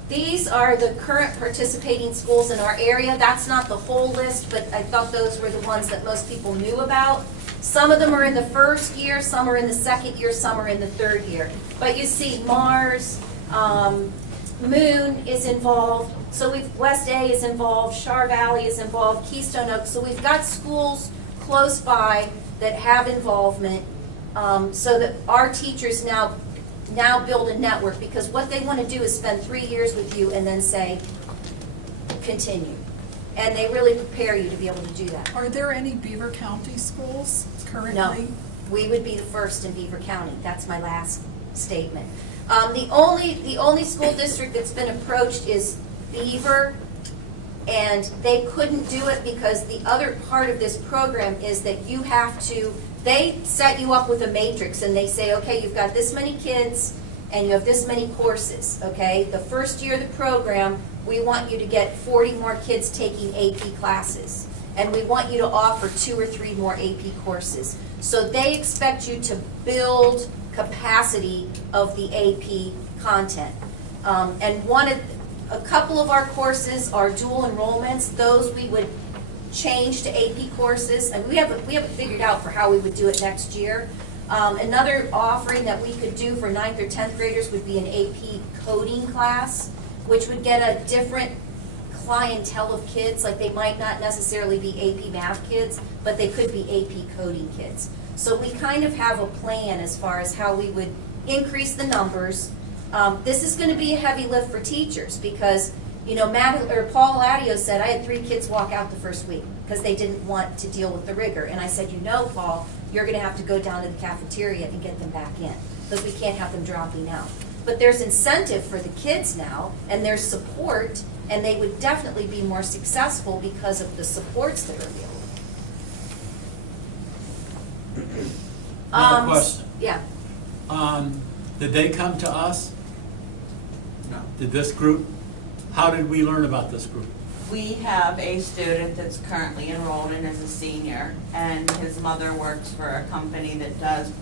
These are the current participating schools in our area. That's not the whole list, but I thought those were the ones that most people knew about. Some of them are in the first year, some are in the second year, some are in the 3rd year. But you see Mars, Moon is involved, so West A is involved, Char Valley is involved, Keystone Oaks. So we've got schools close by that have involvement so that our teachers now build a network, because what they want to do is spend 3 years with you and then say, continue. And they really prepare you to be able to do that. Are there any Beaver County schools currently? No, we would be the first in Beaver County. That's my last statement. The only school district that's been approached is Beaver, and they couldn't do it because the other part of this program is that you have to, they set you up with a matrix and they say, okay, you've got this many kids and you have this many courses, okay? The first year of the program, we want you to get 40 more kids taking AP classes. And we want you to offer 2 or 3 more AP courses. So they expect you to build capacity of the AP content. And a couple of our courses are dual enrollments. Those we would change to AP courses. And we haven't figured out for how we would do it next year. Another offering that we could do for 9th or 10th graders would be an AP coding class, which would get a different clientele of kids. Like, they might not necessarily be AP math kids, but they could be AP coding kids. So we kind of have a plan as far as how we would increase the numbers. This is going to be a heavy lift for teachers because, Paul Ladio said, I had 3 kids walk out the first week because they didn't want to deal with the rigor. And I said, Paul, you're going to have to go down to the cafeteria and get them back in because we can't have them dropping out. But there's incentive for the kids now, and there's support, and they would definitely be more successful because of the supports that are available. Another question. Yeah. Did they come to us? No. Did this group? How did we learn about this group? We have a student that's currently enrolled and is a senior, and his mother works for a company that does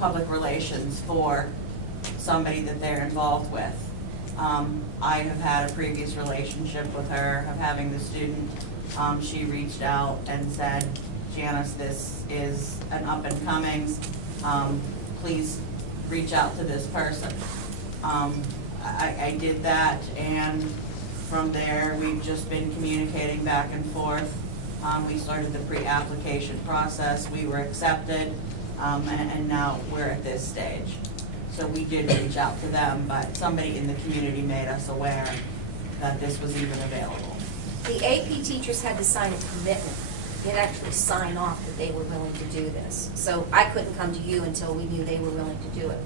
public relations for somebody that they're involved with. I have had a previous relationship with her of having the student. She reached out and said, Janice, this is an up and comings. Please reach out to this person. I did that, and from there, we've just been communicating back and forth. We started the pre-application process, we were accepted, and now we're at this stage. So we did reach out to them, but somebody in the community made us aware that this was even available. The AP teachers had to sign a commitment. They'd actually sign off that they were willing to do this. So I couldn't come to you until we knew they were willing to do it.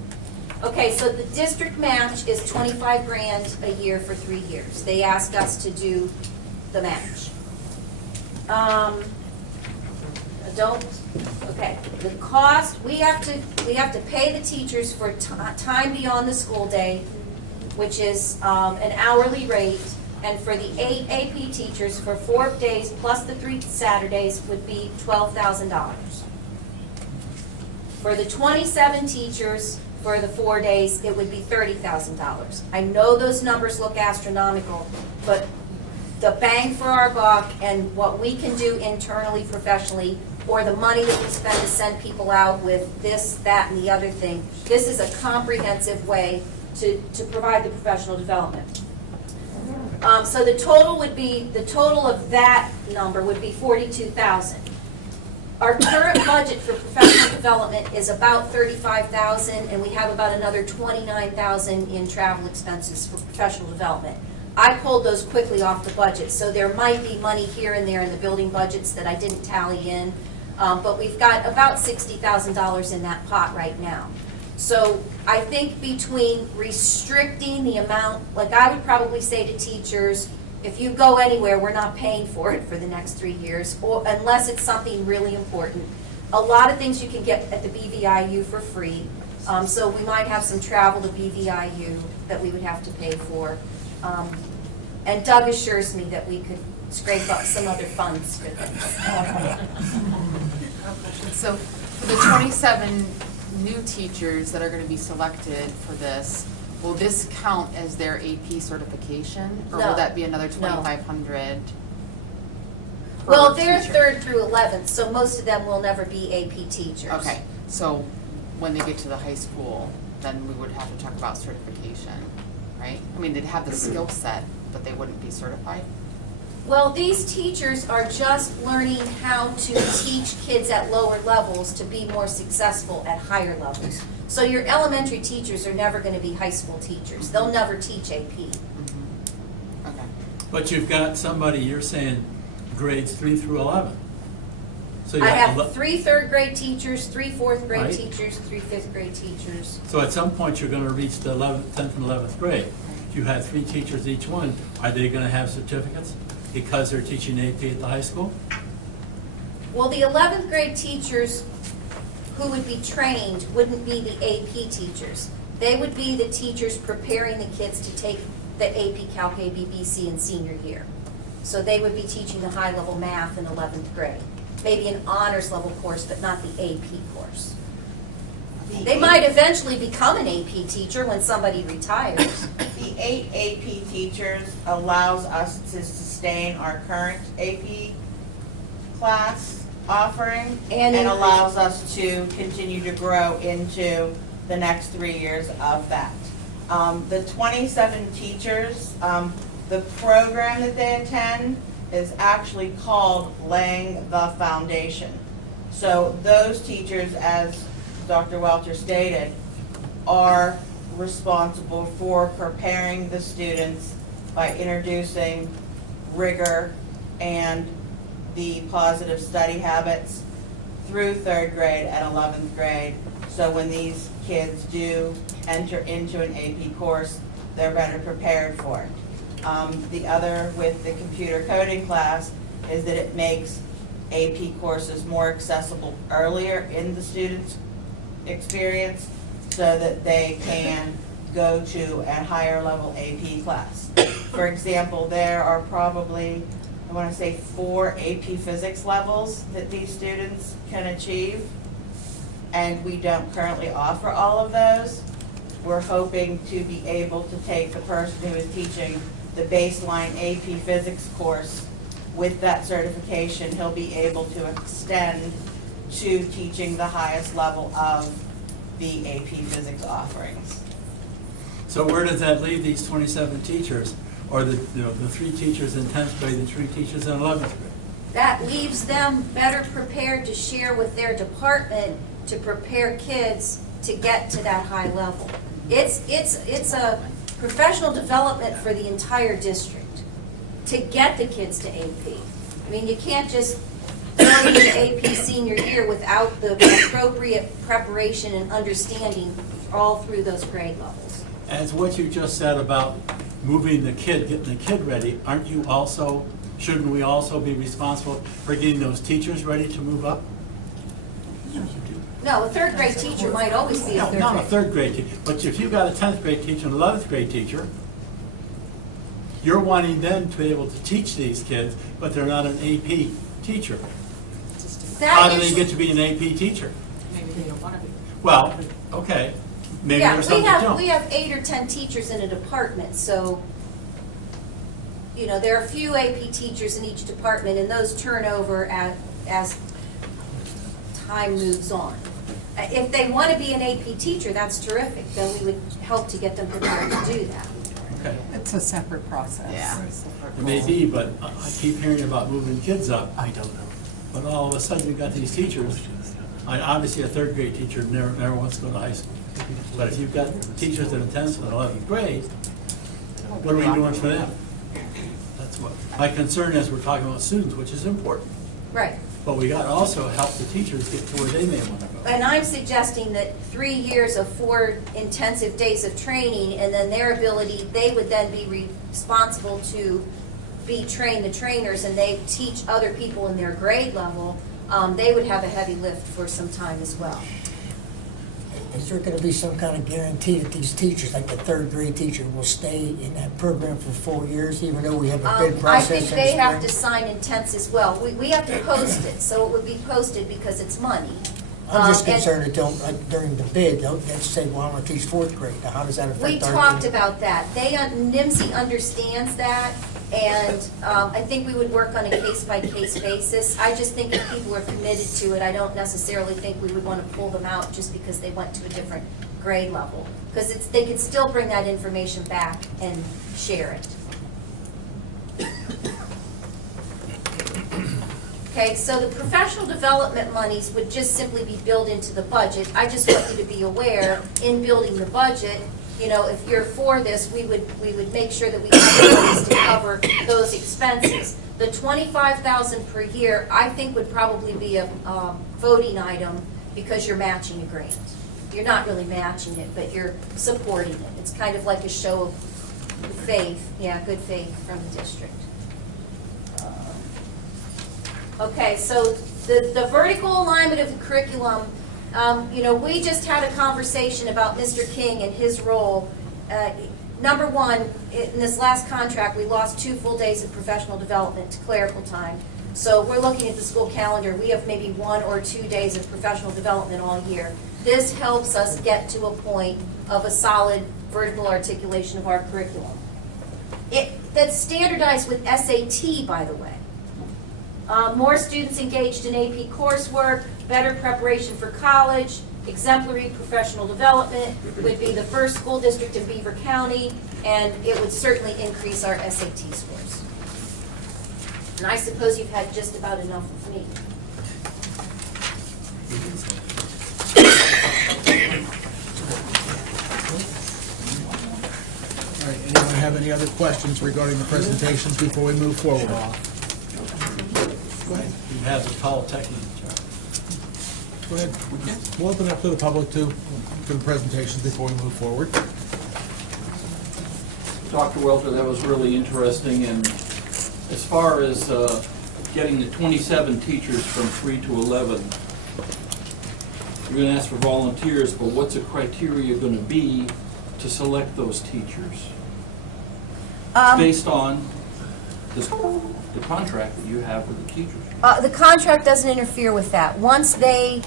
Okay, so the district match is 25 grand a year for 3 years. They asked us to do the match. Okay, the cost, we have to pay the teachers for time beyond the school day, which is an hourly rate, and for the 8 AP teachers for 4 days plus the 3 Saturdays would be $12,000. For the 27 teachers for the 4 days, it would be $30,000. I know those numbers look astronomical, but the bang for our buck and what we can do internally, professionally, or the money that we spend to send people out with this, that, and the other thing, this is a comprehensive way to provide the professional development. So the total of that number would be $42,000. Our current budget for professional development is about $35,000, and we have about another $29,000 in travel expenses for professional development. I pulled those quickly off the budget, so there might be money here and there in the building budgets that I didn't tally in, but we've got about $60,000 in that pot right now. So I think between restricting the amount, like I would probably say to teachers, if you go anywhere, we're not paying for it for the next 3 years, or unless it's something really important. A lot of things you can get at the BVIU for free, so we might have some travel to BVIU that we would have to pay for. And Doug assures me that we could scrape up some other funds for them. So for the 27 new teachers that are going to be selected for this, will this count as their AP certification? Or No. will that be another No. 2,500? Well, they're 3rd through 11th, so most of them will never be AP teachers. Okay, so when they get to the high school, then we would have to talk about certification, right? I mean, they'd have the skill set, but they wouldn't be certified? Well, these teachers are just learning how to teach kids at lower levels to be more successful at higher levels. So your elementary teachers are never going to be high school teachers. They'll never teach AP. Mm-hmm. Okay. But you've got somebody, you're saying grades 3 through 11. So you I have have 3 3rd grade teachers, 3 4th grade Right. teachers, 3 5th grade teachers. So at some point, you're going to reach the 10th and 11th grade. If you had 3 teachers each one, are they going to have certificates because they're teaching AP at the high school? Well, the 11th grade teachers who would be trained wouldn't be the AP teachers. They would be the teachers preparing the kids to take the AP Calc AB BC in senior year. So they would be teaching the high-level math in 11th grade. Maybe an honors level course, but not the AP course. They might eventually become an AP teacher when somebody retires. The 8 AP teachers allows us to sustain our current AP class offering And and increase. allows us to continue to grow into the next 3 years of that. The 27 teachers, the program that they attend is actually called Laying the Foundation. So those teachers, as Dr. Welcher stated, are responsible for preparing the students by introducing rigor and the positive study habits through 3rd grade and 11th grade. So when these kids do enter into an AP course, they're better prepared for it. The other with the computer coding class is that it makes AP courses more accessible earlier in the student's experience so that they can go to a higher level AP class. For example, there are probably, I want to say, 4 AP Physics levels that these students can achieve, and we don't currently offer all of those. We're hoping to be able to take the person who is teaching the baseline AP Physics course with that certification. He'll be able to extend to teaching the highest level of the AP Physics offerings. So where does that leave these 27 teachers, or the 3 teachers in 10th grade and 3 teachers in 11th grade? That leaves them better prepared to share with their department to prepare kids to get to that high level. It's a professional development for the entire district to get the kids to AP. I mean, you can't just go into AP senior year without the appropriate preparation and understanding all through those grade levels. As what you just said about moving the kid, getting the kid ready, shouldn't we also be responsible for getting those teachers ready to move up? No, a third grade teacher might always be a third grade. Not a third grade teacher, but if you've got a 10th grade teacher and an 11th grade teacher, you're wanting them to be able to teach these kids, but they're not an AP teacher. How do they get to be an AP teacher? Maybe they don't want to be. Well, okay, maybe Yeah, there's something to do. we have 8 or 10 teachers in a department, so, there are a few AP teachers in each department, and those turn over as time moves on. If they want to be an AP teacher, that's terrific, then we would help to get them prepared to do that. Okay. It's a separate process. Yeah. It may be, but I keep hearing about moving kids up. I don't know. But all of a sudden, you've got these teachers. Obviously, a third grade teacher never wants to go to high school. But if you've got teachers in the 10th and 11th grade, what are we doing for them? That's what my concern is. We're talking about students, which is important. Right. But we got to also help the teachers get to where they may want to go. And I'm suggesting that 3 years of 4 intensive days of training, and then their ability, they would then be responsible to train the trainers, and they teach other people in their grade level. They would have a heavy lift for some time as well. Is there going to be some kind of guarantee that these teachers, like the third grade teacher, will stay in that program for 4 years, even though we have a bid I process? think they have to sign intents as well. We have to post it, so it would be posted because it's money. I'm just And concerned that during the bid, they'll say, well, I want to teach 4th grade. Now, how does that affect our We team? talked about that. NIMSY understands that, and I think we would work on a case-by-case basis. I just think if people are committed to it, I don't necessarily think we would want to pull them out just because they went to a different grade level. Because they could still bring that information back and share it. Okay, so the professional development monies would just simply be billed into the budget. I just want you to be aware, in building the budget, if you're for this, we would make sure that we have monies to cover those expenses. The $25,000 per year, I think, would probably be a voting item because you're matching a grant. You're not really matching it, but you're supporting it. It's kind of like a show of faith, good faith from the district. Okay, so the vertical alignment of the curriculum, we just had a conversation about Mr. King and his role. Number one, in this last contract, we lost 2 full days of professional development to clerical time. So we're looking at the school calendar. We have maybe 1 or 2 days of professional development all year. This helps us get to a point of a solid vertical articulation of our curriculum. That's standardized with SAT, by the way. More students engaged in AP coursework, better preparation for college, exemplary professional development, would be the first school district in Beaver County, and it would certainly increase our SAT scores. And I suppose you've had just about enough of me. All right, anyone have any other questions regarding the presentations before we move forward? Go ahead. You have the tall technical chart. Go ahead. We'll open it up to the public too for the presentations before we move forward. Dr. Welter, that was really interesting. And as far as getting the 27 teachers from 3 to 11, you're going to ask for volunteers, but what's the criteria going to be to select those teachers? based on the contract that you have with the teachers. The contract doesn't interfere with that. Once they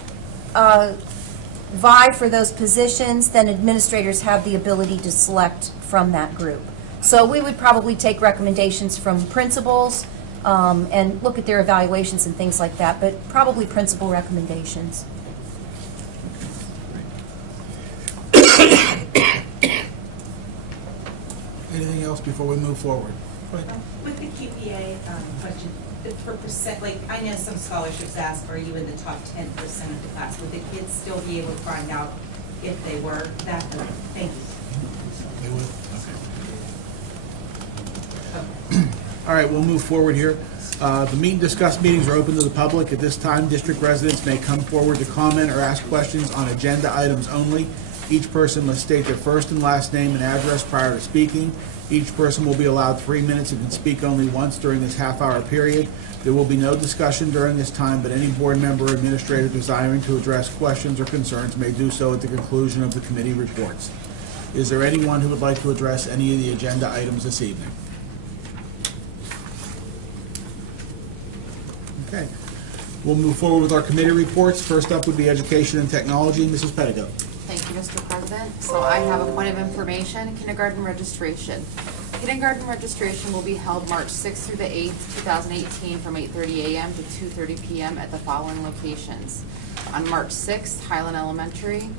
vie for those positions, then administrators have the ability to select from that group. So we would probably take recommendations from principals and look at their evaluations and things like that, but probably principal recommendations. Anything else before we move forward? Go ahead. With the QPA question, for percent, like, I know some scholarships ask, are you in the top 10% of the class? Would the kids still be able to find out if they were that? Thank you. They would? Okay. All right, we'll move forward here. The meet and discuss meetings are open to the public. At this time, district residents may come forward to comment or ask questions on agenda items only. Each person must state their first and last name and address prior to speaking. Each person will be allowed 3 minutes and can speak only once during this half-hour period. There will be no discussion during this time, but any board member or administrator desiring to address questions or concerns may do so at the conclusion of the committee reports. Is there anyone who would like to address any of the agenda items this evening? Okay. We'll move forward with our committee reports. First up would be Education and Technology. Mrs. Pettigo. Thank you, Mr. President. So I have a point of information, kindergarten registration. Kindergarten registration will be held March 6th through the 8th, 2018, from 8:30 a.m. to 2:30 p.m. at the following locations. On March 6th, Highland Elementary,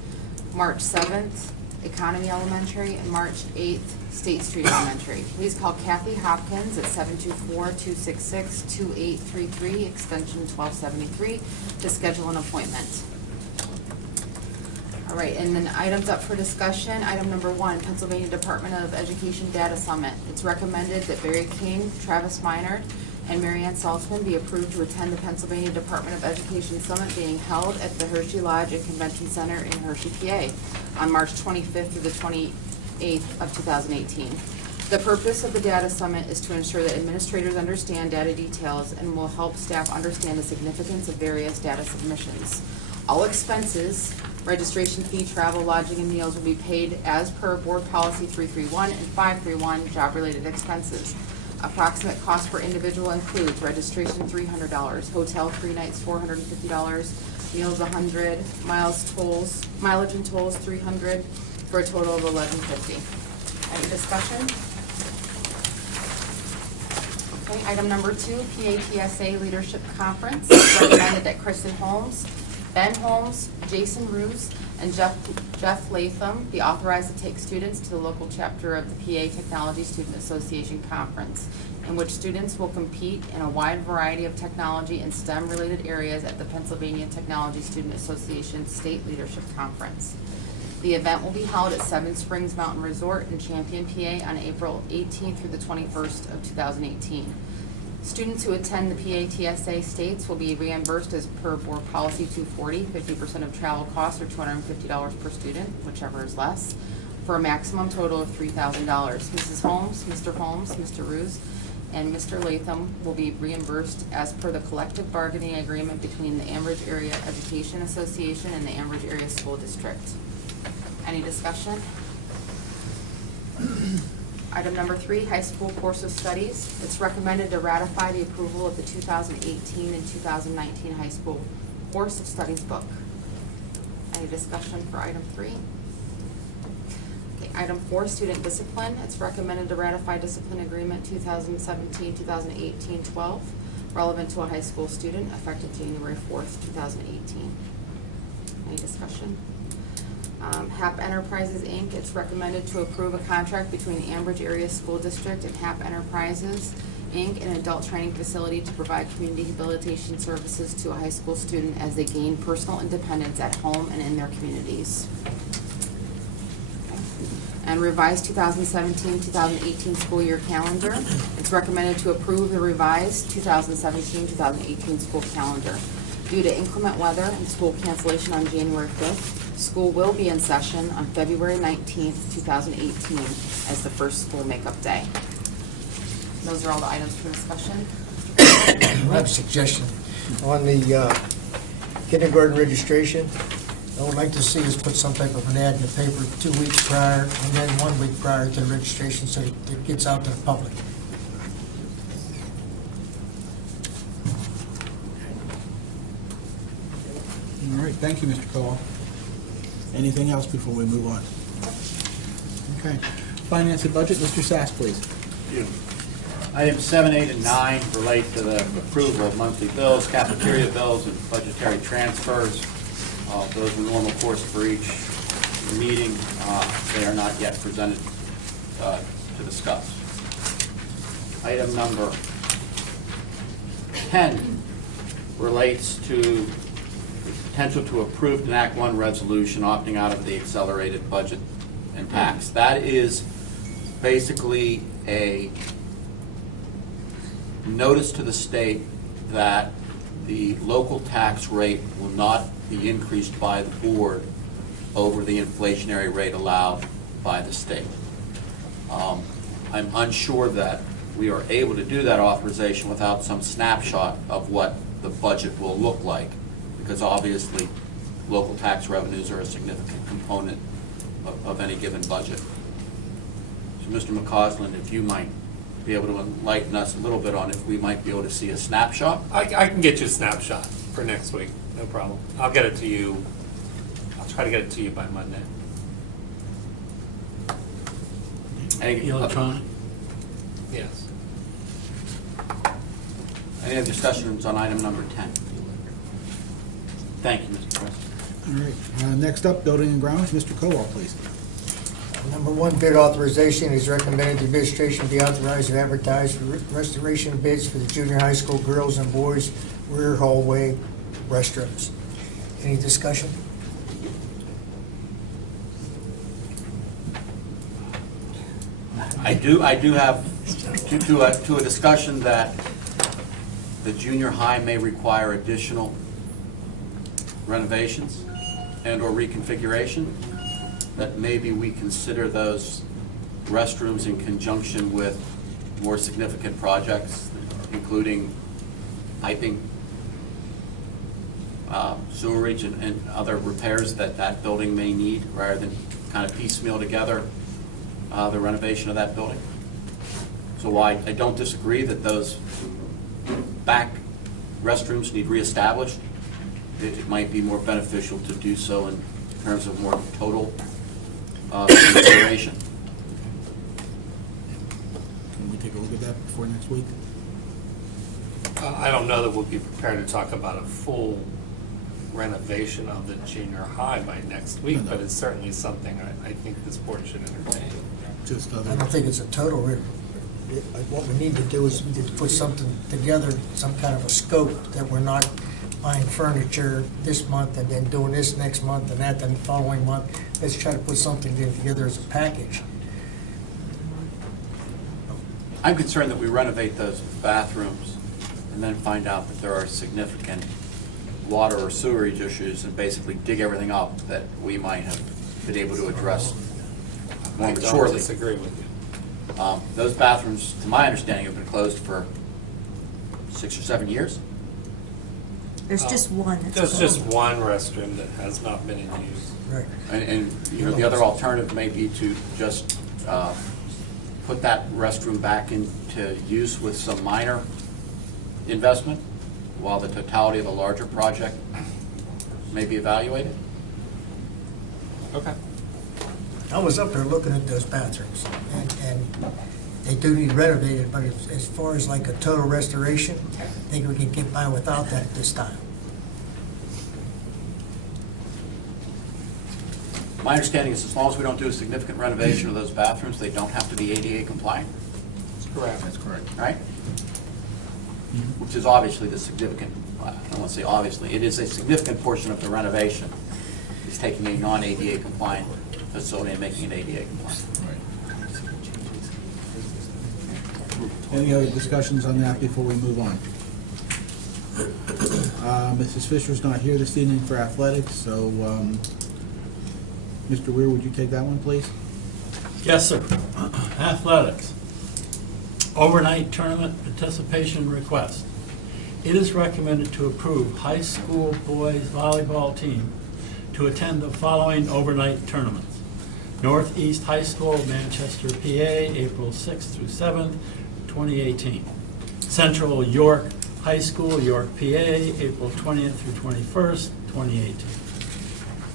March 7th, Economy Elementary, and March 8th, State Street Elementary. Please call Kathy Hopkins at 724-266-2833, extension 1273, to schedule an appointment. All right, and then items up for discussion. Item number 1, Pennsylvania Department of Education Data Summit. It's recommended that Barry King, Travis Minard, and Marianne Saltzman be approved to attend the Pennsylvania Department of Education Summit being held at the Hershey Lodge and Convention Center in Hershey, PA, on March 25th through the 28th of 2018. The purpose of the Data Summit is to ensure that administrators understand data details and will help staff understand the significance of various data submissions. All expenses, registration fee, travel, lodging, and meals will be paid as per Board Policy 331 and 531, job-related expenses. Approximate cost per individual includes registration $300, hotel 3 nights $450, meals $100, mileage and tolls $300, for a total of $1150. Any discussion? Okay, item number 2, PATSA Leadership Conference. It's recommended that Kristen Holmes, Ben Holmes, Jason Roos, and Jeff Latham be authorized to take students to the local chapter of the PA Technology Student Association Conference, in which students will compete in a wide variety of technology and STEM-related areas at the Pennsylvania Technology Student Association State Leadership Conference. The event will be held at Seven Springs Mountain Resort in Champion, PA on April 18th through the 21st of 2018. Students who attend the PATSA states will be reimbursed as per Board Policy 240, 50% of travel costs or $250 per student, whichever is less, for a maximum total of $3,000. Mrs. Holmes, Mr. Holmes, Mr. Roos, and Mr. Latham will be reimbursed as per the collective bargaining agreement between the Ambridge Area Education Association and the Ambridge Area School District. Any discussion? Item number 3, high school course of studies. It's recommended to ratify the approval of the 2018 and 2019 high school course of studies book. Any discussion for item 3? Okay, item 4, student discipline. It's recommended to ratify discipline agreement 2017-2018-12, relevant to a high school student, effective January 4th, 2018. Any discussion? HAP Enterprises, Inc., it's recommended to approve a contract between the Ambridge Area School District and HAP Enterprises, Inc., an adult training facility to provide community rehabilitation services to a high school student as they gain personal independence at home and in their communities. Okay. And revised 2017-2018 school year calendar. It's recommended to approve the revised 2017-2018 school calendar. Due to inclement weather and school cancellation on January 5th, school will be in session on February 19th, 2018 as the first school makeup day. Those are all the items for discussion. I have a suggestion on the kindergarten registration. I would like to see us put some type of an ad in the paper 2 weeks prior and then 1 week prior to the registration so that it gets out to the public. All right, thank you, Mr. Cole. Anything else before we move on? Okay. Finance and budget, Mr. Sass, please. Items 7, 8, and 9 relate to the approval of monthly bills, cafeteria bills, and budgetary transfers. Those are normal course for each meeting. They are not yet presented to discuss. Item number 10 relates to the potential to approve and enact one resolution opting out of the accelerated budget and tax. That is basically a notice to the state that the local tax rate will not be increased by the board over the inflationary rate allowed by the state. I'm unsure that we are able to do that authorization without some snapshot of what the budget will look like, because obviously local tax revenues are a significant component of any given budget. So Mr. McCausland, if you might be able to enlighten us a little bit on if we might be able to see a snapshot? I can get you a snapshot for next week, no problem. I'll get it to you, I'll try to get it to you by Monday. Electronic? Yes. Any other discussions on item number 10? Thank you, Mr. President. All right. Next up, building and grounds, Mr. Kowal, please. Number 1, bid authorization is recommended the administration be authorized to advertise for restoration bids for the junior high school girls and boys rear hallway restrooms. Any discussion? I do have to a discussion that the junior high may require additional renovations and or reconfiguration, that maybe we consider those restrooms in conjunction with more significant projects, including piping, sewerage, and other repairs that that building may need, rather than kind of piecemeal together the renovation of that building. So I don't disagree that those back restrooms need reestablished. It might be more beneficial to do so in terms of more total consideration. Can we take a look at that before next week? I don't know that we'll be prepared to talk about a full renovation of the junior high by next week, but it's certainly something I think this board should entertain. Just I don't think it's a total what we need to do is we need to put something together, some kind of a scope, that we're not buying furniture this month and then doing this next month and that the following month. Let's try to put something together as a package. I'm concerned that we renovate those bathrooms and then find out that there are significant water or sewerage issues and basically dig everything up that we might have been able to address more I don't maturely. disagree with you. Those bathrooms, to my understanding, have been closed for 6 or 7 years. There's just one. There's just one restroom that has not been in use. Right. And you know, the other alternative may be to just put that restroom back into use with some minor investment while the totality of a larger project may be evaluated. Okay. I was up there looking at those bathrooms, and they do need renovated, but as far as like a total restoration, I think we can get by without that this time. My understanding is as long as we don't do a significant renovation of those bathrooms, they don't have to be ADA compliant, That's correct. That's correct. right? Which is obviously the significant, I don't want to say obviously, it is a significant portion of the renovation, is taking a non-ADA compliant facility and making it ADA compliant. Any other discussions on that before we move on? Mrs. Fisher's not here this evening for athletics, so Mr. Weir, would you take that one, please? Yes, sir. Athletics. Overnight tournament participation request. It is recommended to approve high school boys volleyball team to attend the following overnight tournaments. Northeast High School, Manchester, PA, April 6th through 7th, 2018. Central York High School, York, PA, April 20th through 21st, 2018.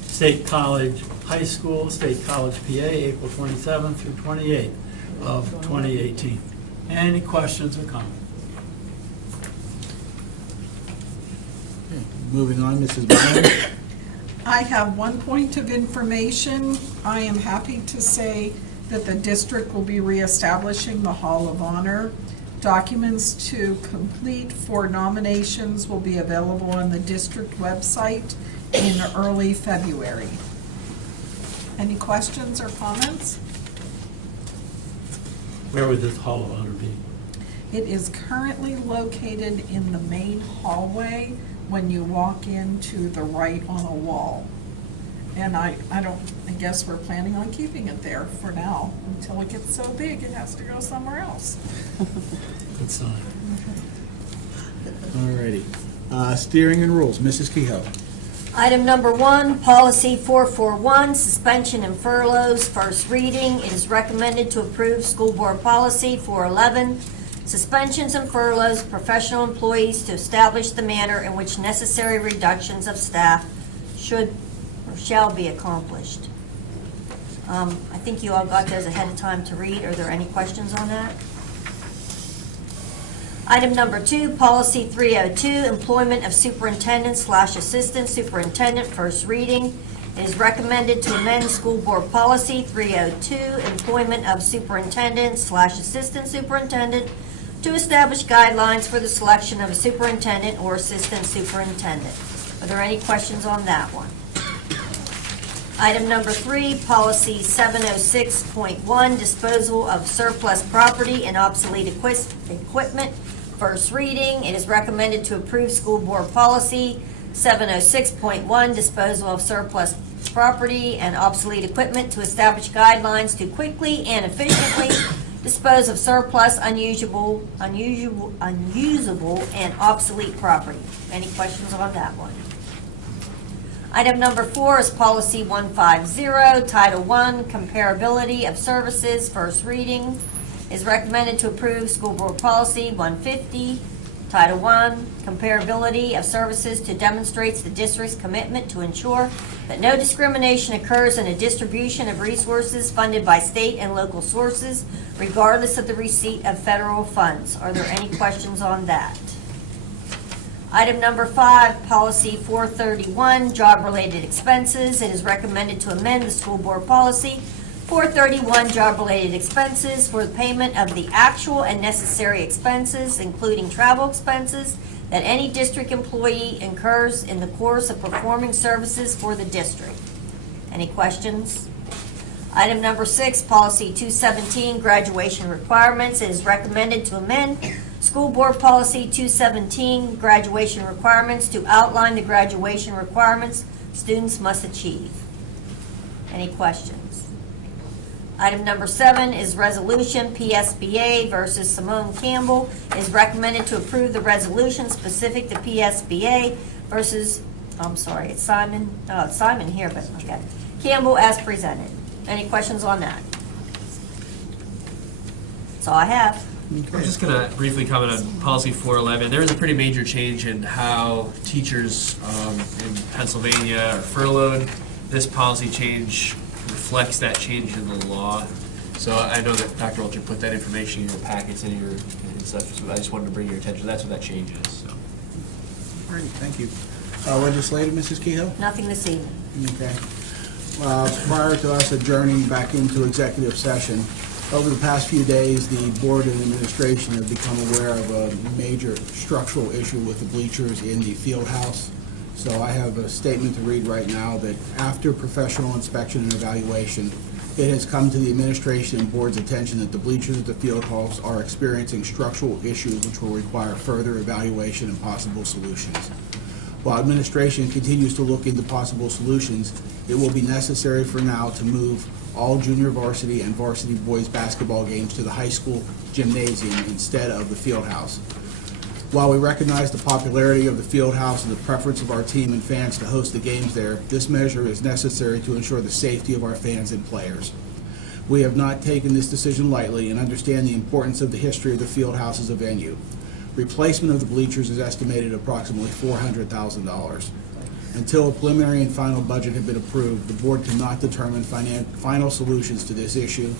State College High School, State College, PA, April 27th through 28th of 2018. Any questions or comments? Okay, moving on, Mrs. Bynum. I have one point of information. I am happy to say that the district will be reestablishing the Hall of Honor. Documents to complete for nominations will be available on the district website in early February. Any questions or comments? Where would this Hall of Honor be? It is currently located in the main hallway when you walk in to the right on a wall. And I guess we're planning on keeping it there for now. Until it gets so big, it has to go somewhere else. Good sign. All righty. Steering and rules, Mrs. Kehoe. Item number 1, Policy 441, Suspension and Furloughs, first reading. It is recommended to approve School Board Policy 411, Suspensions and Furloughs of Professional Employees to establish the manner in which necessary reductions of staff should or shall be accomplished. I think you all got those ahead of time to read. Are there any questions on that? Item number 2, Policy 302, Employment of Superintendent/Assistant Superintendent, first reading. It is recommended to amend School Board Policy 302, Employment of Superintendent/Assistant Superintendent, to establish guidelines for the selection of a superintendent or assistant superintendent. Are there any questions on that one? Item number 3, Policy 706.1, Disposal of Surplus Property and Obsolete Equipment, first reading. It is recommended to approve School Board Policy 706.1, Disposal of Surplus Property and Obsolete Equipment, to establish guidelines to quickly and efficiently dispose of surplus, unusable, and obsolete property. Any questions on that one? Item number 4 is Policy 150, Title I, Comparability of Services, first reading. It is recommended to approve School Board Policy 150, Title I, Comparability of Services, to demonstrate the district's commitment to ensure that no discrimination occurs in a distribution of resources funded by state and local sources, regardless of the receipt of federal funds. Are there any questions on that? Item number 5, Policy 431, Job-Related Expenses. It is recommended to amend the School Board Policy 431, Job-Related Expenses, for the payment of the actual and necessary expenses, including travel expenses, that any district employee incurs in the course of performing services for the district. Any questions? Item number 6, Policy 217, Graduation Requirements. It is recommended to amend School Board Policy 217, Graduation Requirements, to outline the graduation requirements students must achieve. Any questions? Item number 7 is Resolution PSBA versus Simone Campbell. It is recommended to approve the resolution specific to PSBA versus, it's Simon here, but okay, Campbell as presented. Any questions on that? That's all I have. I'm just going to briefly comment on Policy 411. There is a pretty major change in how teachers in Pennsylvania are furloughed. This policy change reflects that change in the law. So I know that Dr. Ulcher put that information in your packets and such, so I just wanted to bring your attention. That's what that change is. So. Great, thank you. Legislative, Mrs. Kehoe? Nothing this evening. Okay. Prior to us adjourning back into executive session, over the past few days, the board and administration have become aware of a major structural issue with the bleachers in the field house. So I have a statement to read right now that after professional inspection and evaluation, it has come to the administration and board's attention that the bleachers at the field house are experiencing structural issues which will require further evaluation and possible solutions. While administration continues to look into possible solutions, it will be necessary for now to move all junior varsity and varsity boys basketball games to the high school gymnasium instead of the field house. While we recognize the popularity of the field house and the preference of our team and fans to host the games there, this measure is necessary to ensure the safety of our fans and players. We have not taken this decision lightly and understand the importance of the history of the field house as a venue. Replacement of the bleachers is estimated at approximately $400,000. Until a preliminary and final budget have been approved, the board cannot determine final solutions to this issue.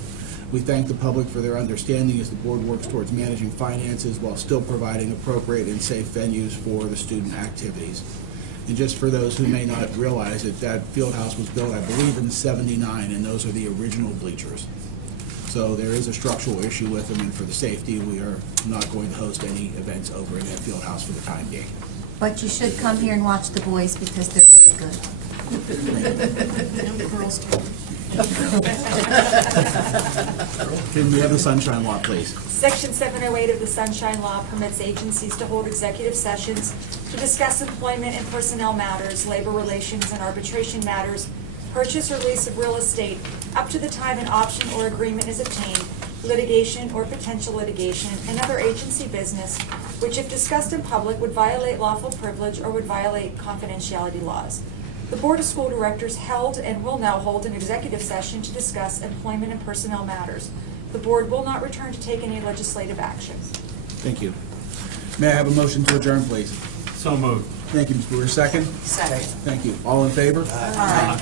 We thank the public for their understanding as the board works towards managing finances while still providing appropriate and safe venues for the student activities. And just for those who may not realize it, that field house was built, I believe, in '79, and those are the original bleachers. So there is a structural issue with them, and for the safety, we are not going to host any events over in that field house for the time being. But you should come here and watch the boys because they're really good. Girls can. Can we have the Sunshine Law, please? Section 708 of the Sunshine Law permits agencies to hold executive sessions to discuss employment and personnel matters, labor relations and arbitration matters, purchase or lease of real estate, up to the time an option or agreement is obtained, litigation or potential litigation, and other agency business, which if discussed in public would violate lawful privilege or would violate confidentiality laws. The Board of School Directors held and will now hold an executive session to discuss employment and personnel matters. The board will not return to take any legislative action. Thank you. May I have a motion to adjourn, please? So moved. Thank you, Ms. Brewer. Second? Second. Thank you. All in favor? Aye.